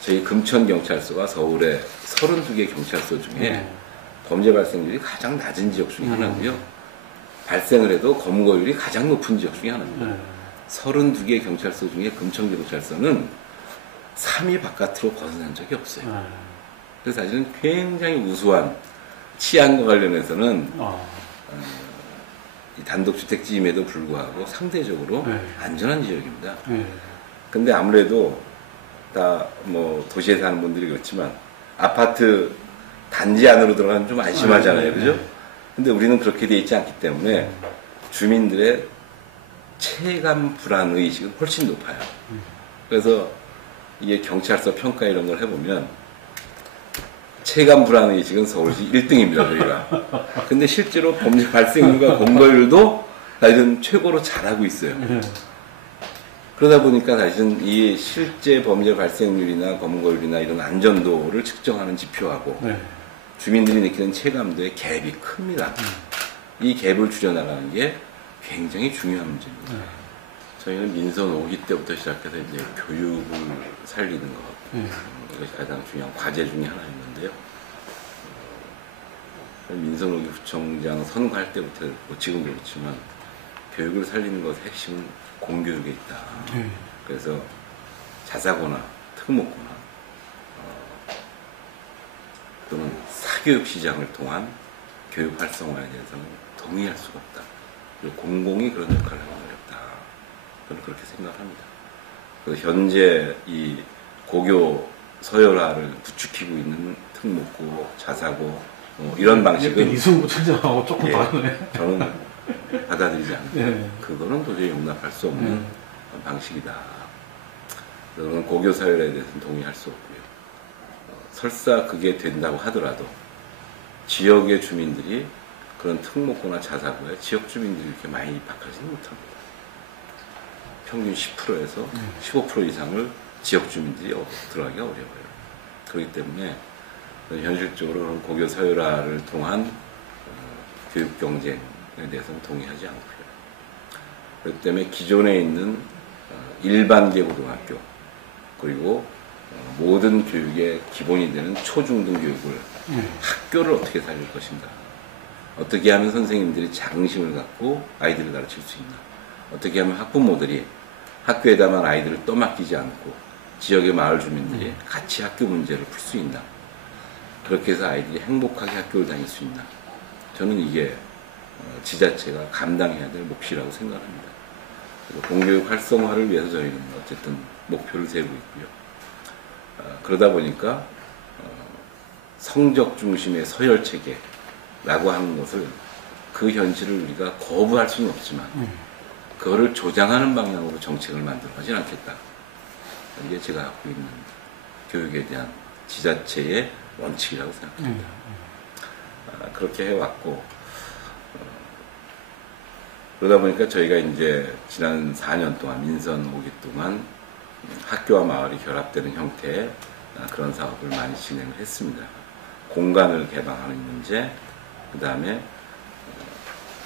저희 금천경찰서가 서울의 32개 경찰서 중에 범죄 발생률이 가장 낮은 지역 중에 하나고요. 발생을 해도 검거율이 가장 높은 지역 중에 하나입니다. 32개 경찰서 중에 금천경찰서는 3위 바깥으로 벗어난 적이 없어요. 그래서 사실은 굉장히 우수한 치안과 관련해서는 이 단독주택지임에도 불구하고 상대적으로 안전한 지역입니다. 근데 아무래도 다 뭐 도시에 사는 분들이 그렇지만 아파트 단지 안으로 들어가면 좀 안심하잖아요. 그죠? 근데 우리는 그렇게 돼 있지 않기 때문에 주민들의 체감 불안 의식은 훨씬 높아요. 그래서 이게 경찰서 평가 이런 걸 해보면 체감 불안 의식은 서울시 1등입니다, 저희가. 근데 실제로 범죄 발생률과 검거율도 사실은 최고로 잘하고 있어요. 그러다 보니까 사실은 이 실제 범죄 발생률이나 검거율이나 이런 안전도를 측정하는 지표하고 주민들이 느끼는 체감도의 갭이 큽니다. 이 갭을 줄여나가는 게 굉장히 중요한 문제입니다. 저희는 민선 5기 때부터 시작해서 이제 교육을 살리는 것, 이것이 가장 중요한 과제 중에 하나였는데요. 민선 5기 구청장 선거할 때부터 뭐 지금도 그렇지만 교육을 살리는 것의 핵심은 공교육에 있다. 그래서 자사고나 특목고나 또는 사교육 시장을 통한 교육 활성화에 대해서는 동의할 수가 없다. 그리고 공공이 그런 역할을 하기 어렵다. 저는 그렇게 생각합니다. 그래서 현재 이 고교 서열화를 부추기고 있는 특목고, 자사고 이런 방식은 이승우 부총장하고 조금 다르네. 저는 받아들이지 않고 그거는 도저히 용납할 수 없는 방식이다. 그런 고교 서열에 대해서는 동의할 수 없고요. 설사 그게 된다고 하더라도 지역의 주민들이 그런 특목고나 자사고에 지역 주민들이 이렇게 많이 입학하지는 못합니다. 평균 10%에서 15% 이상을 지역 주민들이 들어가기가 어려워요. 그렇기 때문에 현실적으로 그런 고교 서열화를 통한 교육 경쟁에 대해서는 동의하지 않고요. 그렇기 때문에 기존에 있는 일반계 고등학교 그리고 모든 교육의 기본이 되는 초중등 교육을 학교를 어떻게 살릴 것인가 어떻게 하면 선생님들이 자긍심을 갖고 아이들을 가르칠 수 있나? 어떻게 하면 학부모들이 학교에다만 아이들을 떠맡기지 않고 지역의 마을 주민들이 같이 학교 문제를 풀 수 있나? 그렇게 해서 아이들이 행복하게 학교를 다닐 수 있나? 저는 이게 지자체가 감당해야 될 몫이라고 생각합니다. 그리고 공교육 활성화를 위해서 저희는 어쨌든 목표를 세우고 있고요. 그러다 보니까 성적 중심의 서열 체계라고 하는 것을 그 현실을 우리가 거부할 수는 없지만 그거를 조장하는 방향으로 정책을 만들어 가진 않겠다. 이게 제가 갖고 있는 교육에 대한 지자체의 원칙이라고 생각합니다. 그렇게 해왔고 그러다 보니까 저희가 이제 지난 4년 동안 민선 5기 동안 학교와 마을이 결합되는 형태의 그런 사업을 많이 진행을 했습니다. 공간을 개방하는 문제, 그 다음에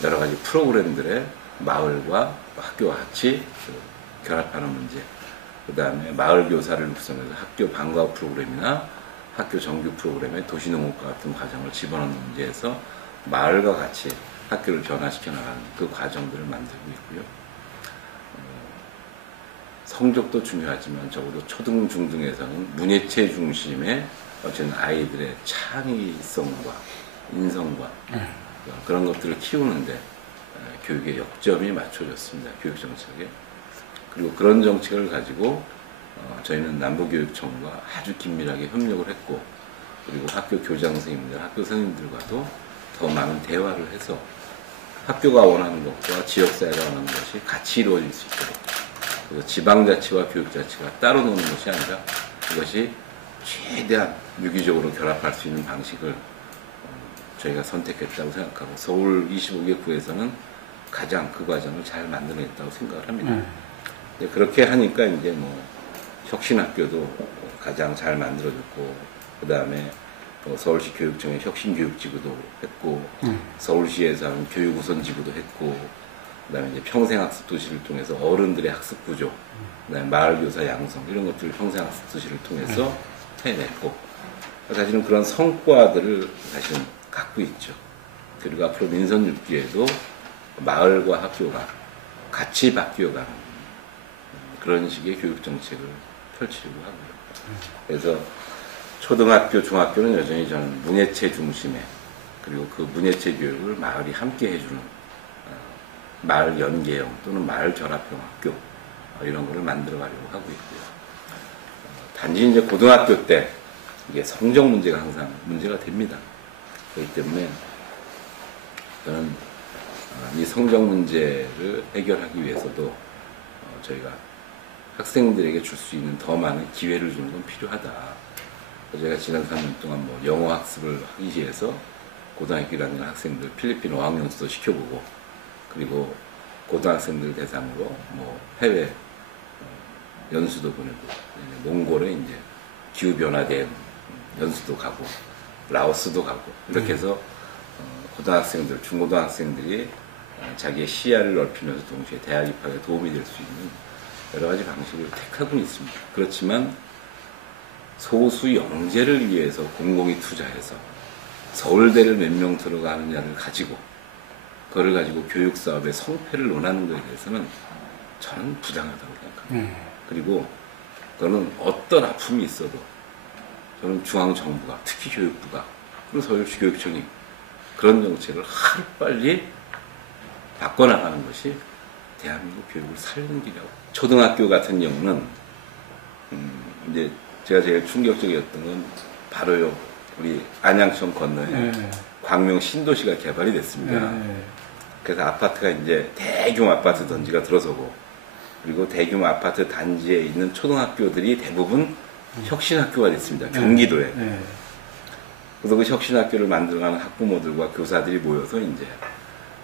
여러 가지 프로그램들의 마을과 학교와 같이 결합하는 문제, 그 다음에 마을 교사를 육성해서 학교 방과 후 프로그램이나 학교 정규 프로그램에 도시농업과 같은 과정을 집어넣는 문제에서 마을과 같이 학교를 변화시켜 나가는 그 과정들을 만들고 있고요. 성적도 중요하지만 적어도 초등, 중등에서는 문예체 중심의 어쨌든 아이들의 창의성과 인성과 그런 것들을 키우는데 교육의 역점이 맞춰졌습니다. 교육정책에. 그리고 그런 정책을 가지고 저희는 남부교육청과 아주 긴밀하게 협력을 했고 그리고 학교 교장 선생님들, 학교 선생님들과도 더 많은 대화를 해서 학교가 원하는 것과 지역사회가 원하는 것이 같이 이루어질 수 있도록 그래서 지방자치와 교육자치가 따로 노는 것이 아니라 그것이 최대한 유기적으로 결합할 수 있는 방식을 저희가 선택했다고 생각하고 서울 25개 구에서는 가장 그 과정을 잘 만들어냈다고 생각을 합니다. 그렇게 하니까 이제 뭐 혁신학교도 가장 잘 만들어졌고 그 다음에 서울시 교육청의 혁신교육지구도 했고 서울시에서 하는 교육우선지구도 했고 그 다음에 이제 평생학습도시를 통해서 어른들의 학습구조 그 다음에 마을교사 양성 이런 것들을 평생학습도시를 통해서 해냈고 사실은 그런 성과들을 사실은 갖고 있죠. 그리고 앞으로 민선 6기에도 마을과 학교가 같이 바뀌어가는 그런 식의 교육정책을 펼치려고 하고요. 그래서 초등학교, 중학교는 여전히 저는 문예체 중심의 그리고 그 문예체 교육을 마을이 함께 해주는 마을 연계형 또는 마을 결합형 학교 이런 거를 만들어 가려고 하고 있고요. 단지 이제 고등학교 때 이게 성적 문제가 항상 문제가 됩니다. 그렇기 때문에 저는 이 성적 문제를 해결하기 위해서도 저희가 학생들에게 줄 수 있는 더 많은 기회를 주는 건 필요하다. 제가 지난 3년 동안 뭐 영어 학습을 하기 위해서 고등학교 1학년 학생들 필리핀 어학연수도 시켜보고 그리고 고등학생들 대상으로 뭐 해외 연수도 보내고 몽골에 이제 기후변화 대응 연수도 가고 라오스도 가고 이렇게 해서 고등학생들, 중고등학생들이 자기의 시야를 넓히면서 동시에 대학 입학에 도움이 될 수 있는 여러 가지 방식을 택하고는 있습니다. 그렇지만 소수 영재를 위해서 공공이 투자해서 서울대를 몇 명 들어가느냐를 가지고 그걸 가지고 교육사업의 성패를 논하는 것에 대해서는 저는 부당하다고 생각합니다. 그리고 그거는 어떤 아픔이 있어도 저는 중앙정부가 특히 교육부가 그리고 서울시 교육청이 그런 정책을 하루빨리 바꿔나가는 것이 대한민국 교육을 살리는 길이라고. 초등학교 같은 경우는 이제 제가 제일 충격적이었던 건 바로요 우리 안양청 건너에 광명 신도시가 개발이 됐습니다. 그래서 아파트가 이제 대규모 아파트 단지가 들어서고 그리고 대규모 아파트 단지에 있는 초등학교들이 대부분 혁신학교가 됐습니다. 경기도에. 그래서 그 혁신학교를 만들어가는 학부모들과 교사들이 모여서 이제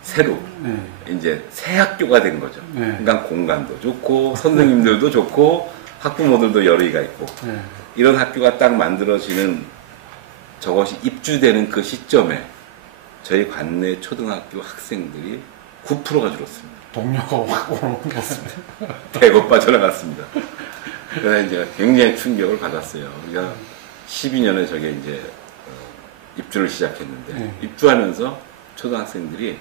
새로 이제 새 학교가 된 거죠. 그러니까 공간도 좋고 선생님들도 좋고 학부모들도 여의가 있고 이런 학교가 딱 만들어지는 저것이 입주되는 그 시점에 저희 관내 초등학교 학생들이 9%가 줄었습니다. 동료가 확 오르겠습니다. 대거 빠져나갔습니다. 그래서 이제 굉장히 충격을 받았어요. 우리가 12년에 저게 이제 입주를 시작했는데 입주하면서 초등학생들이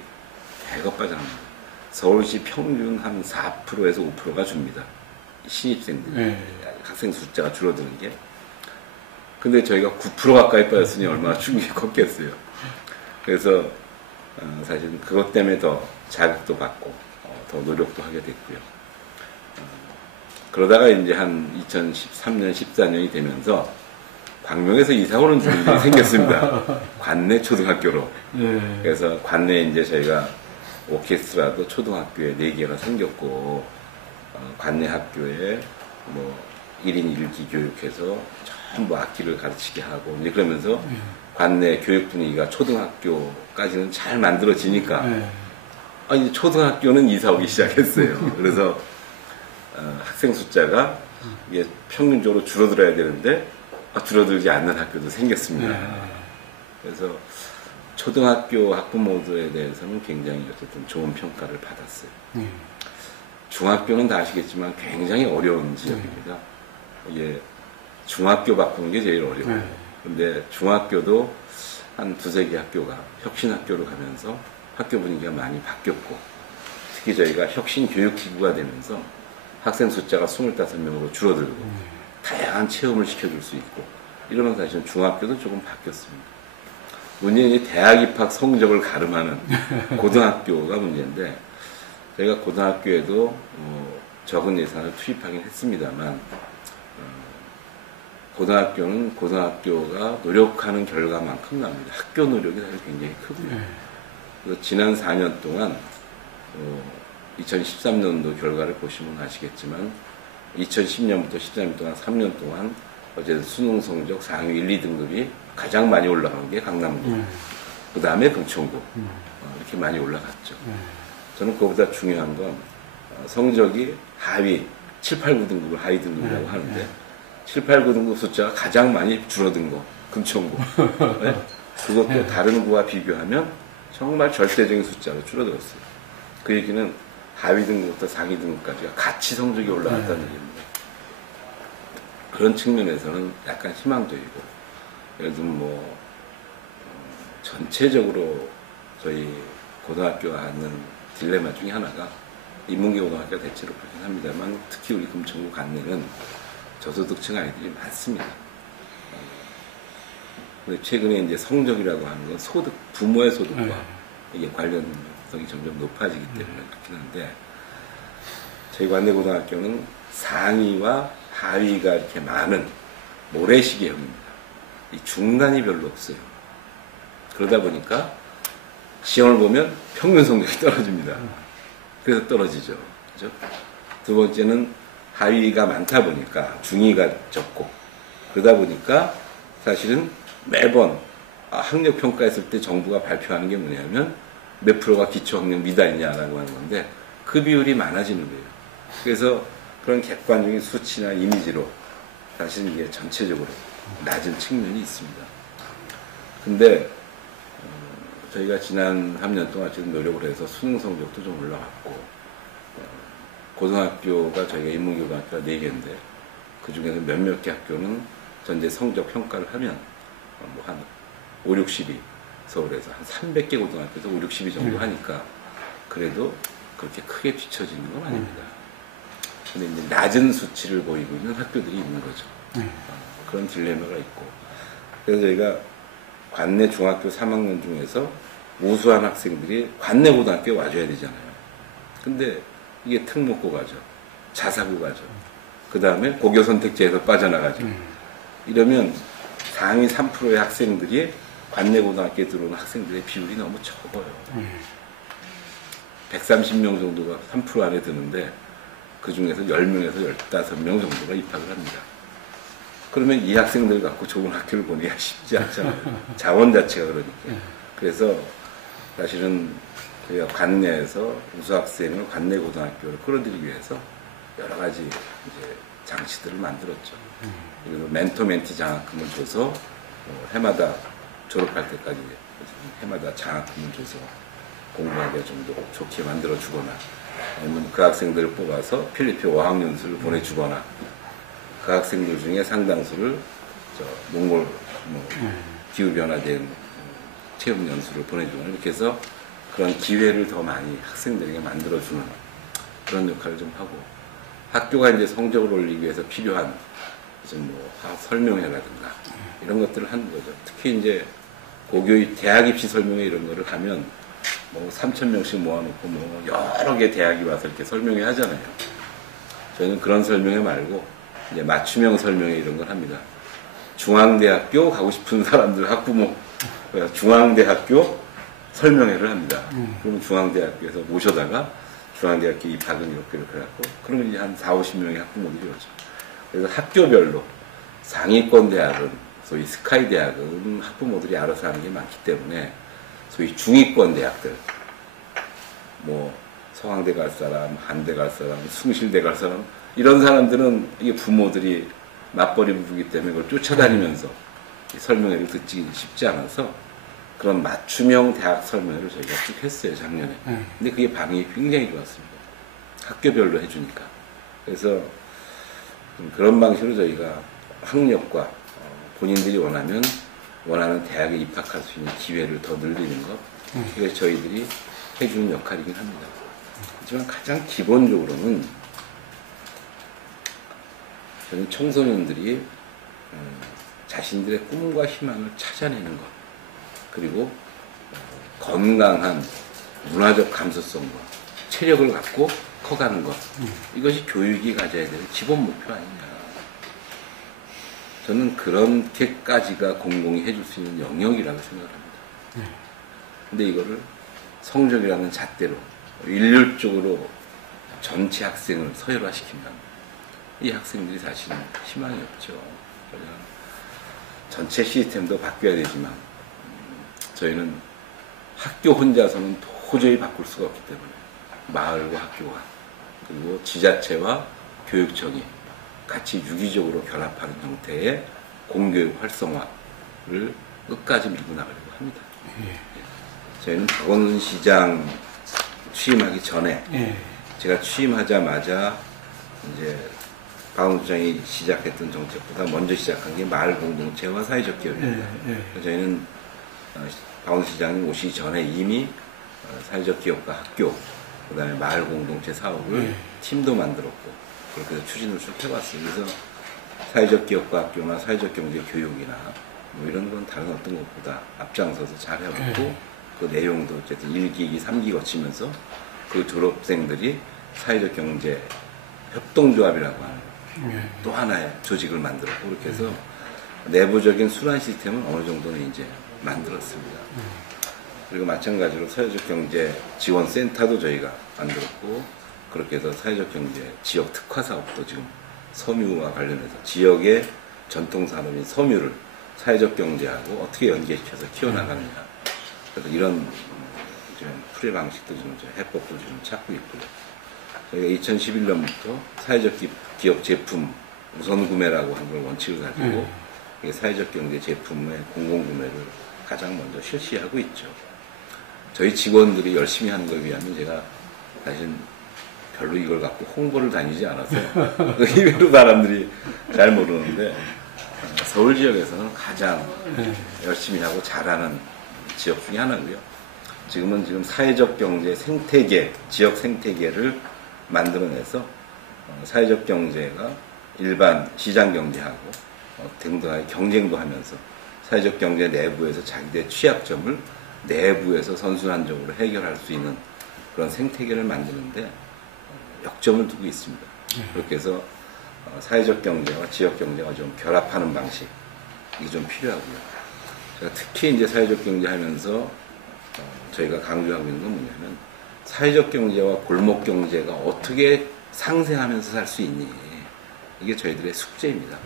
대거 빠져나갑니다. 서울시 평균 한 4%에서 5%가 줍니다. 신입생들. 네. 학생 숫자가 줄어드는 게. 근데 저희가 9% 가까이 빠졌으니 얼마나 충격이 컸겠어요. 그래서 사실 그것 때문에 더 자극도 받고 더 노력도 하게 됐고요. 그러다가 이제 한 2013년, 14년이 되면서 광명에서 이사 오는 중이 생겼습니다. 관내 초등학교로. 네. 그래서 관내에 이제 저희가 오케스트라도 초등학교에 4개가 생겼고, 관내 학교에 뭐 1인 1기 교육해서 전부 악기를 가르치게 하고, 이제 그러면서 관내 교육 분위기가 초등학교까지는 잘 만들어지니까, 네. 이제 초등학교는 이사 오기 시작했어요. 그래서 학생 숫자가 이게 평균적으로 줄어들어야 되는데, 줄어들지 않는 학교도 생겼습니다. 네. 그래서 초등학교 학부모들에 대해서는 굉장히 어쨌든 좋은 평가를 받았어요. 네. 중학교는 다 아시겠지만 굉장히 어려운 지역입니다. 이게 중학교 바꾸는 게 제일 어려워요. 네. 근데 중학교도 한 두세 개 학교가 혁신학교로 가면서 학교 분위기가 많이 바뀌었고, 특히 저희가 혁신교육기구가 되면서 학생 숫자가 25명으로 줄어들고 다양한 체험을 시켜줄 수 있고, 이러면서 사실은 중학교도 조금 바뀌었습니다. 문제는 대학 입학 성적을 가름하는 고등학교가 문제인데, 저희가 고등학교에도 적은 예산을 투입하긴 했습니다만, 고등학교는 고등학교가 노력하는 결과만큼 납니다. 학교 노력이 사실 굉장히 크고요. 그래서 지난 4년 동안 2013년도 결과를 보시면 아시겠지만 2010년부터 13년 동안 3년 동안 어쨌든 수능 성적 상위 1, 2등급이 가장 많이 올라간 게 강남구, 그 다음에 금천구, 이렇게 많이 올라갔죠. 저는 그거보다 중요한 건 성적이 하위 7, 8, 9등급을 하위 등급이라고 하는데 7, 8, 9등급 숫자가 가장 많이 줄어든 거 금천구. 네? 그것도 다른 구와 비교하면 정말 절대적인 숫자로 줄어들었어요. 그 얘기는 하위 등급부터 상위 등급까지가 같이 성적이 올라갔다는 얘기입니다. 그런 측면에서는 약간 희망적이고, 예를 들면 뭐 전체적으로 저희 고등학교가 갖는 딜레마 중에 하나가 인문계 고등학교가 대체로 그렇긴 합니다만 특히 우리 금천구 관내는 저소득층 아이들이 많습니다. 근데 최근에 이제 성적이라고 하는 건 소득, 부모의 소득과 이게 관련성이 점점 높아지기 때문에 그렇긴 한데, 저희 관내 고등학교는 상위와 하위가 이렇게 많은 모래시계형입니다. 이 중간이 별로 없어요. 그러다 보니까 시험을 보면 평균 성적이 떨어집니다. 그래서 떨어지죠. 그죠? 두 번째는 하위가 많다 보니까 중위가 적고, 그러다 보니까 사실은 매번 학력 평가했을 때 정부가 발표하는 게 뭐냐면 몇 프로가 기초학력 미달이냐라고 하는 건데 그 비율이 많아지는 거예요. 그래서 그런 객관적인 수치나 이미지로 사실 이게 전체적으로 낮은 측면이 있습니다. 근데 저희가 지난 3년 동안 지금 노력을 해서 수능 성적도 좀 올라갔고, 고등학교가 저희가 인문고등학교가 4개인데 그 중에서 몇몇 개 학교는 전체 성적 평가를 하면 뭐 한 5, 60이 서울에서 한 300개 고등학교에서 5, 60이 정도 하니까 그래도 그렇게 크게 뒤처지는 건 아닙니다. 근데 이제 낮은 수치를 보이고 있는 학교들이 있는 거죠. 그런 딜레마가 있고, 그래서 저희가 관내 중학교 3학년 중에서 우수한 학생들이 관내 고등학교에 와줘야 되잖아요. 근데 이게 특목고 가죠. 자사고 가죠. 그 다음에 고교 선택제에서 빠져나가죠. 이러면 상위 3%의 학생들이 관내 고등학교에 들어오는 학생들의 비율이 너무 적어요. 130명 정도가 3% 안에 드는데 그 중에서 10명에서 15명 정도가 입학을 합니다. 그러면 이 학생들 갖고 좋은 학교를 보내기가 쉽지 않잖아요. 자원 자체가 그러니까. 그래서 사실은 저희가 관내에서 우수학생을 관내 고등학교로 끌어들이기 위해서 여러 가지 이제 장치들을 만들었죠. 그리고 멘토 멘티 장학금을 줘서 해마다 졸업할 때까지 해마다 장학금을 줘서 공부하기가 좀 더 좋게 만들어 주거나, 아니면 그 학생들을 뽑아서 필리핀 어학연수를 보내주거나, 그 학생들 중에 상당수를 몽골 기후변화된 체육 연수를 보내주거나 이렇게 해서 그런 기회를 더 많이 학생들에게 만들어주는 그런 역할을 좀 하고, 학교가 이제 성적을 올리기 위해서 필요한 무슨 뭐 설명회라든가 이런 것들을 하는 거죠. 특히 이제 고교의 대학 입시 설명회 이런 거를 하면 뭐 3,000명씩 모아놓고 뭐 여러 개 대학이 와서 이렇게 설명회 하잖아요. 저희는 그런 설명회 말고 이제 맞춤형 설명회 이런 걸 합니다. 중앙대학교 가고 싶은 사람들 학부모 중앙대학교 설명회를 합니다. 그러면 중앙대학교에서 모셔다가 중앙대학교 입학은 이렇게 해갖고 그러면 이제 한 40-50명의 학부모들이 오죠. 그래서 학교별로 상위권 대학은 소위 스카이 대학은 학부모들이 알아서 하는 게 많기 때문에 소위 중위권 대학들 뭐 서강대 갈 사람, 한대 갈 사람, 숭실대 갈 사람 이런 사람들은 이게 부모들이 맞벌이 부부기 때문에 그걸 쫓아다니면서 설명회를 듣기 쉽지 않아서 그런 맞춤형 대학 설명회를 저희가 쭉 했어요, 작년에. 근데 그게 반응이 굉장히 좋았습니다. 학교별로 해주니까. 그래서 그런 방식으로 저희가 학력과 본인들이 원하는 대학에 입학할 수 있는 기회를 더 늘리는 것, 이게 저희들이 해주는 역할이긴 합니다. 하지만 가장 기본적으로는 저는 청소년들이 자신들의 꿈과 희망을 찾아내는 것, 그리고 건강한 문화적 감수성과 체력을 갖고 커가는 것, 이것이 교육이 가져야 될 기본 목표 아니냐. 저는 그렇게까지가 공공이 해줄 수 있는 영역이라고 생각합니다. 근데 이거를 성적이라는 잣대로 일률적으로 전체 학생을 서열화시킨다. 이 학생들이 사실은 희망이 없죠. 그러나 전체 시스템도 바뀌어야 되지만 저희는 학교 혼자서는 도저히 바꿀 수가 없기 때문에 마을과 학교가 그리고 지자체와 교육청이 같이 유기적으로 결합하는 형태의 공교육 활성화를 끝까지 밀고 나가려고 합니다. 저희는 박원순 시장 취임하기 전에 제가 취임하자마자 이제 박원순 시장이 시작했던 정책보다 먼저 시작한 게 마을 공동체와 사회적 기업입니다. 저희는 박원순 시장이 오시기 전에 이미 사회적 기업과 학교, 그 다음에 마을 공동체 사업을 팀도 만들었고 그렇게 해서 추진을 쭉 해봤어요. 그래서 사회적 기업과 학교나 사회적 경제 교육이나 뭐 이런 건 다른 어떤 것보다 앞장서서 잘 해왔고 그 내용도 어쨌든 1기, 2기, 3기 거치면서 그 졸업생들이 사회적 경제 협동조합이라고 하는 또 하나의 조직을 만들었고 그렇게 해서 내부적인 순환 시스템은 어느 정도는 이제 만들었습니다. 그리고 마찬가지로 사회적 경제 지원센터도 저희가 만들었고 그렇게 해서 사회적 경제 지역 특화 사업도 지금 섬유와 관련해서 지역의 전통 산업인 섬유를 사회적 경제하고 어떻게 연계시켜서 키워나가느냐. 그래서 이런 풀이 방식도 좀 해법도 좀 찾고 있고요. 저희가 2011년부터 사회적 기업 제품 우선 구매라고 하는 걸 원칙을 가지고 사회적 경제 제품의 공공구매를 가장 먼저 실시하고 있죠. 저희 직원들이 열심히 하는 걸 위하면 제가 사실 별로 이걸 갖고 홍보를 다니지 않아서 의외로 사람들이 잘 모르는데 서울 지역에서는 가장 열심히 하고 잘하는 지역 중에 하나고요. 지금 사회적 경제 생태계, 지역 생태계를 만들어내서 사회적 경제가 일반 시장 경제하고 등등의 경쟁도 하면서 사회적 경제 내부에서 자기들의 취약점을 내부에서 선순환적으로 해결할 수 있는 그런 생태계를 만드는데 역점을 두고 있습니다. 그렇게 해서 사회적 경제와 지역 경제가 좀 결합하는 방식, 이게 좀 필요하고요. 제가 특히 이제 사회적 경제 하면서 저희가 강조하고 있는 건 뭐냐면 사회적 경제와 골목 경제가 어떻게 상생하면서 살 수 있니? 이게 저희들의 숙제입니다.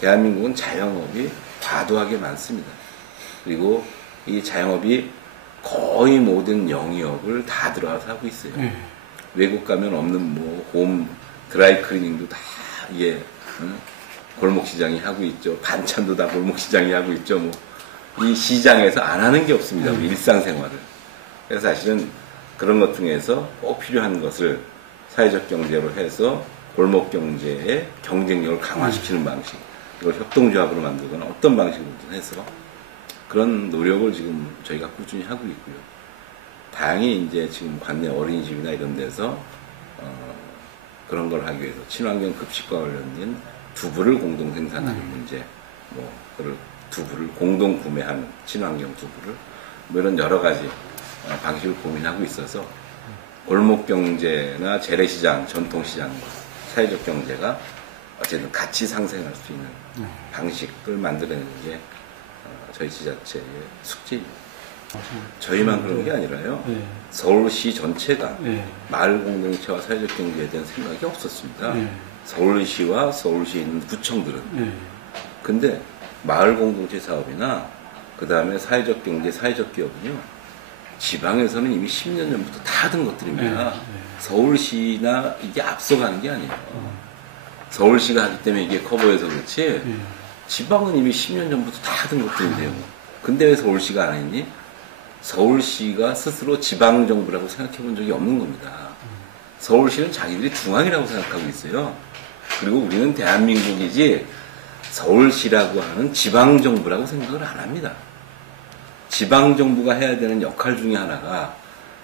대한민국은 자영업이 과도하게 많습니다. 그리고 이 자영업이 거의 모든 영역을 다 들어가서 하고 있어요. 외국 가면 없는 뭐 홈 드라이 클리닝도 다 이게 골목 시장이 하고 있죠. 반찬도 다 골목 시장이 하고 있죠. 뭐 이 시장에서 안 하는 게 없습니다. 우리 일상생활을. 그래서 사실은 그런 것 중에서 꼭 필요한 것을 사회적 경제로 해서 골목 경제의 경쟁력을 강화시키는 방식, 이걸 협동조합으로 만들거나 어떤 방식으로든 해서 그런 노력을 지금 저희가 꾸준히 하고 있고요. 다행히 이제 지금 관내 어린이집이나 이런 데서 그런 걸 하기 위해서 친환경 급식과 관련된 두부를 공동 생산하는 문제, 뭐 그걸 두부를 공동 구매하는 친환경 두부를 뭐 이런 여러 가지 방식을 고민하고 있어서 골목 경제나 재래시장, 전통시장과 사회적 경제가 어쨌든 같이 상생할 수 있는 방식을 만들어내는 게 저희 지자체의 숙제입니다. 저희만 그런 게 아니라요. 네. 서울시 전체가 네. 마을 공동체와 사회적 경제에 대한 생각이 없었습니다. 네. 서울시와 서울시에 있는 구청들은. 네. 근데 마을 공동체 사업이나 그 다음에 사회적 경제, 사회적 기업은요. 지방에서는 이미 10년 전부터 다 하던 것들입니다. 네. 서울시나 이게 앞서가는 게 아니에요. 서울시가 하기 때문에 이게 커버해서 그렇지 네. 지방은 이미 10년 전부터 다 하던 것들인데요. 근데 왜 서울시가 안 했니? 서울시가 스스로 지방정부라고 생각해 본 적이 없는 겁니다. 서울시는 자기들이 중앙이라고 생각하고 있어요. 그리고 우리는 대한민국이지 서울시라고 하는 지방정부라고 생각을 안 합니다. 지방정부가 해야 되는 역할 중에 하나가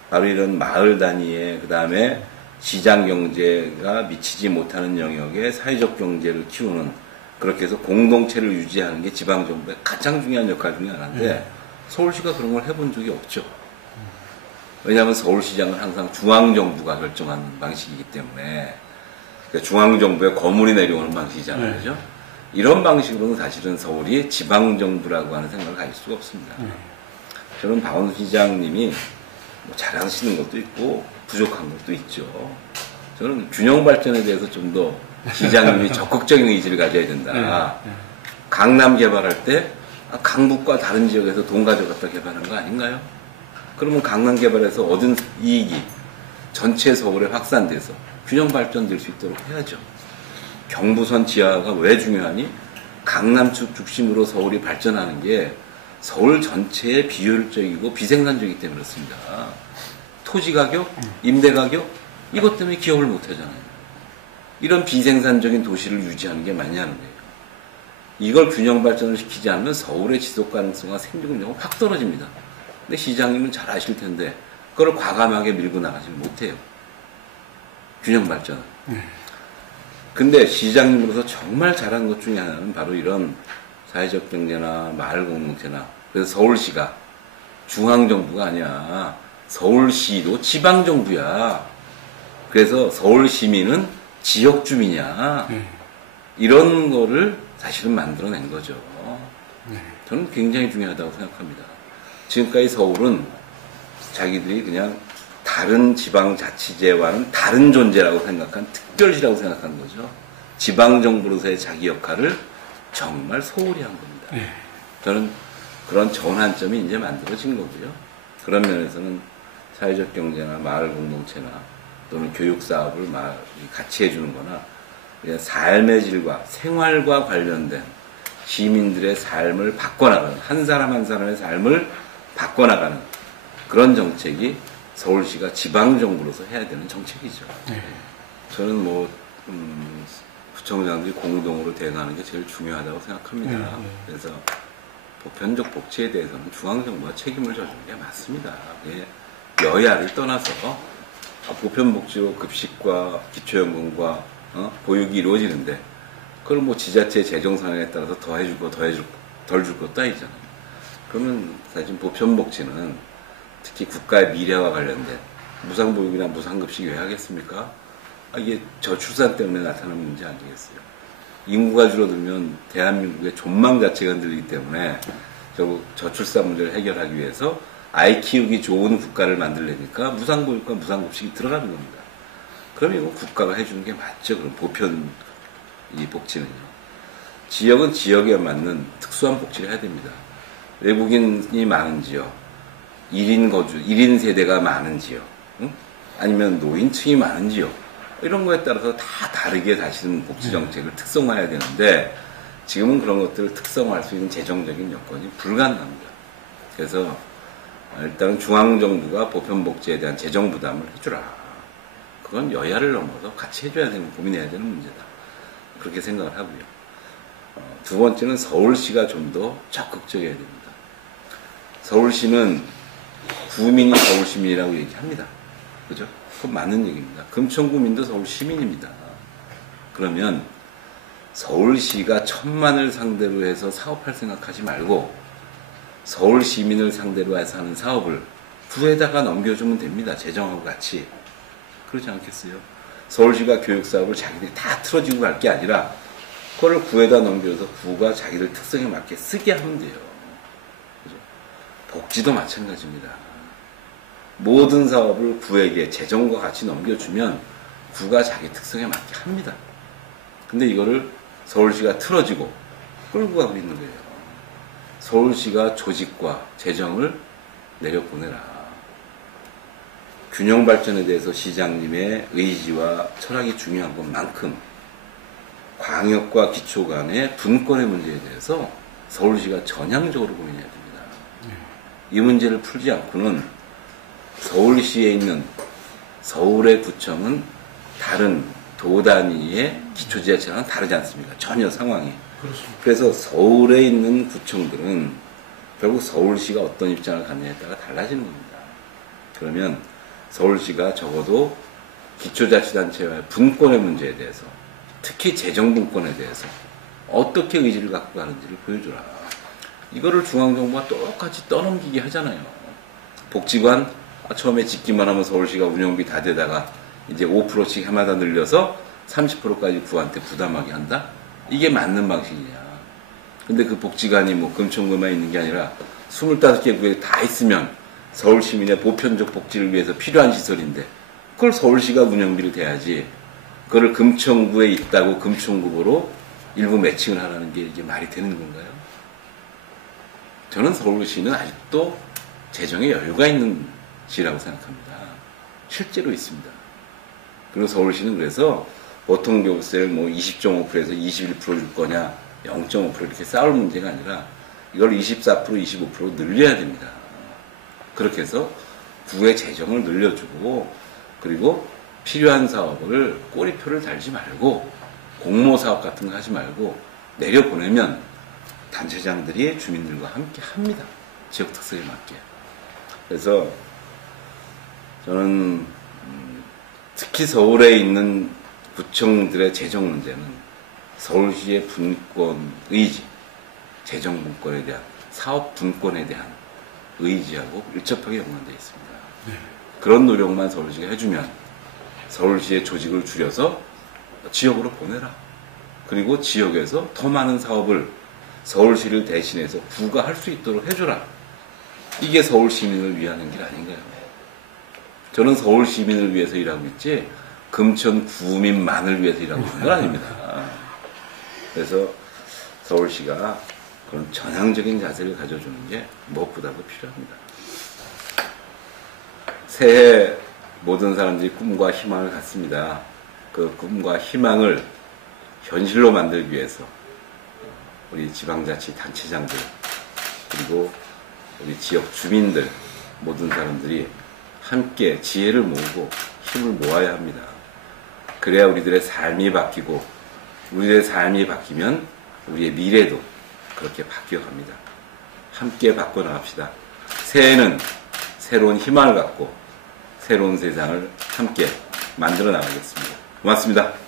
바로 이런 마을 단위의 그 다음에 시장경제가 미치지 못하는 영역의 사회적 경제를 키우는 그렇게 해서 공동체를 유지하는 게 지방정부의 가장 중요한 역할 중에 하나인데 서울시가 그런 걸 해본 적이 없죠. 왜냐하면 서울시장은 항상 중앙정부가 결정하는 방식이기 때문에 그러니까 중앙정부의 거물이 내려오는 방식이잖아요. 그죠? 이런 방식으로는 사실은 서울이 지방정부라고 하는 생각을 가질 수가 없습니다. 저는 박원순 시장님이 뭐 잘하시는 것도 있고 부족한 것도 있죠. 저는 균형 발전에 대해서 좀 더 시장님이 적극적인 의지를 가져야 된다. 강남 개발할 때 강북과 다른 지역에서 돈 가져갔다 개발한 거 아닌가요? 그러면 강남 개발에서 얻은 이익이 전체 서울에 확산돼서 균형 발전될 수 있도록 해야죠. 경부선 지하가 왜 중요하니? 강남 축 중심으로 서울이 발전하는 게 서울 전체에 비효율적이고 비생산적이기 때문에 그렇습니다. 토지 가격, 임대 가격, 이것 때문에 기업을 못 하잖아요. 이런 비생산적인 도시를 유지하는 게 맞냐는 거예요. 이걸 균형 발전을 시키지 않으면 서울의 지속 가능성과 생존력은 확 떨어집니다. 근데 시장님은 잘 아실 텐데 그걸 과감하게 밀고 나가지 못해요. 균형 발전은. 근데 시장님으로서 정말 잘한 것 중에 하나는 바로 이런 사회적 경제나 마을 공동체나 그래서 서울시가 중앙정부가 아니야. 서울시도 지방정부야. 그래서 서울 시민은 지역 주민이야. 이런 거를 사실은 만들어낸 거죠. 저는 굉장히 중요하다고 생각합니다. 지금까지 서울은 자기들이 그냥 다른 지방자치제와는 다른 존재라고 생각한 특별시라고 생각한 거죠. 지방정부로서의 자기 역할을 정말 소홀히 한 겁니다. 저는 그런 전환점이 이제 만들어진 거고요. 그런 면에서는 사회적 경제나 마을 공동체나 또는 교육 사업을 같이 해주는 거나 삶의 질과 생활과 관련된 시민들의 삶을 바꿔나가는 한 사람 한 사람의 삶을 바꿔나가는 그런 정책이 서울시가 지방정부로서 해야 되는 정책이죠. 저는 구청장들이 공동으로 대응하는 게 제일 중요하다고 생각합니다. 그래서 보편적 복지에 대해서는 중앙정부가 책임을 져주는 게 맞습니다. 여야를 떠나서 보편복지로 급식과 기초연금과 보육이 이루어지는데 그걸 지자체 재정 상황에 따라서 더 해줄 거, 덜 줄 것도 아니잖아요. 그러면 사실 보편복지는 특히 국가의 미래와 관련된 무상보육이나 무상급식 왜 하겠습니까? 이게 저출산 때문에 나타나는 문제 아니겠어요? 인구가 줄어들면 대한민국의 존망 자체가 흔들리기 때문에 저출산 문제를 해결하기 위해서 아이 키우기 좋은 국가를 만들려니까 무상보육과 무상급식이 들어가는 겁니다. 그럼 이건 국가가 해주는 게 맞죠. 그럼 보편 이 복지는요. 지역은 지역에 맞는 특수한 복지를 해야 됩니다. 외국인이 많은 지역, 1인 거주, 1인 세대가 많은 지역, 아니면 노인층이 많은 지역, 이런 거에 따라서 다 다르게 사실은 복지정책을 특성화해야 되는데 지금은 그런 것들을 특성화할 수 있는 재정적인 여건이 불가능합니다. 그래서 일단은 중앙정부가 보편복지에 대한 재정 부담을 해주라. 그건 여야를 넘어서 같이 해줘야 되는, 고민해야 되는 문제다. 그렇게 생각을 하고요. 두 번째는 서울시가 좀 더 적극적이어야 됩니다. 서울시는 구민이 서울시민이라고 얘기합니다. 그죠? 그건 맞는 얘기입니다. 금천구민도 서울시민입니다. 그러면 서울시가 1,000만을 상대로 해서 사업할 생각하지 말고 서울시민을 상대로 해서 하는 사업을 구에다가 넘겨주면 됩니다. 재정하고 같이. 그러지 않겠어요? 서울시가 교육사업을 자기들이 다 틀어지고 갈 게 아니라 그거를 구에다 넘겨서 구가 자기들 특성에 맞게 쓰게 하면 돼요. 그죠? 복지도 마찬가지입니다. 모든 사업을 구에게 재정과 같이 넘겨주면 구가 자기 특성에 맞게 합니다. 근데 이거를 서울시가 틀어지고 끌고 가고 있는 거예요. 서울시가 조직과 재정을 내려보내라. 균형 발전에 대해서 시장님의 의지와 철학이 중요한 것만큼 광역과 기초 간의 분권의 문제에 대해서 서울시가 전향적으로 고민해야 됩니다. 이 문제를 풀지 않고는 서울시에 있는 서울의 구청은 다른 도 단위의 기초지자체랑 다르지 않습니까? 전혀 상황이. 그렇습니다. 그래서 서울에 있는 구청들은 결국 서울시가 어떤 입장을 갖느냐에 따라 달라지는 겁니다. 그러면 서울시가 적어도 기초자치단체와의 분권의 문제에 대해서, 특히 재정분권에 대해서 어떻게 의지를 갖고 가는지를 보여줘라. 이거를 중앙정부가 똑같이 떠넘기게 하잖아요. 복지관 처음에 짓기만 하면 서울시가 운영비 다 대다가 이제 5%씩 해마다 늘려서 30%까지 구한테 부담하게 한다? 이게 맞는 방식이냐. 근데 그 복지관이 뭐 금천구에만 있는 게 아니라 25개 구에 다 있으면 서울 시민의 보편적 복지를 위해서 필요한 시설인데 그걸 서울시가 운영비를 대야지 그걸 금천구에 있다고 금천구로 일부 매칭을 하라는 게 이게 말이 되는 건가요? 저는 서울시는 아직도 재정에 여유가 있는 시라고 생각합니다. 실제로 있습니다. 그리고 서울시는 그래서 보통 교부세를 뭐 20.5%에서 21% 줄 거냐 0.5% 이렇게 싸울 문제가 아니라 이걸 24%, 25% 늘려야 됩니다. 그렇게 해서 구의 재정을 늘려주고 그리고 필요한 사업을 꼬리표를 달지 말고 공모사업 같은 거 하지 말고 내려보내면 단체장들이 주민들과 함께 합니다. 지역 특성에 맞게. 그래서 저는 특히 서울에 있는 구청들의 재정 문제는 서울시의 분권 의지, 재정 분권에 대한 사업 분권에 대한 의지하고 밀접하게 연관되어 있습니다. 네. 그런 노력만 서울시가 해주면 서울시의 조직을 줄여서 지역으로 보내라. 그리고 지역에서 더 많은 사업을 서울시를 대신해서 구가 할 수 있도록 해줘라. 이게 서울 시민을 위하는 길 아닌가요? 저는 서울 시민을 위해서 일하고 있지 금천 구민만을 위해서 일하고 있는 건 아닙니다. 그래서 서울시가 그런 전향적인 자세를 가져주는 게 무엇보다도 필요합니다. 새해 모든 사람들이 꿈과 희망을 갖습니다. 그 꿈과 희망을 현실로 만들기 위해서 우리 지방자치 단체장들 그리고 우리 지역 주민들 모든 사람들이 함께 지혜를 모으고 힘을 모아야 합니다. 그래야 우리들의 삶이 바뀌고 우리의 삶이 바뀌면 우리의 미래도 그렇게 바뀌어갑니다. 함께 바꿔나갑시다. 새해는 새로운 희망을 갖고 새로운 세상을 함께 만들어 나가겠습니다. 고맙습니다.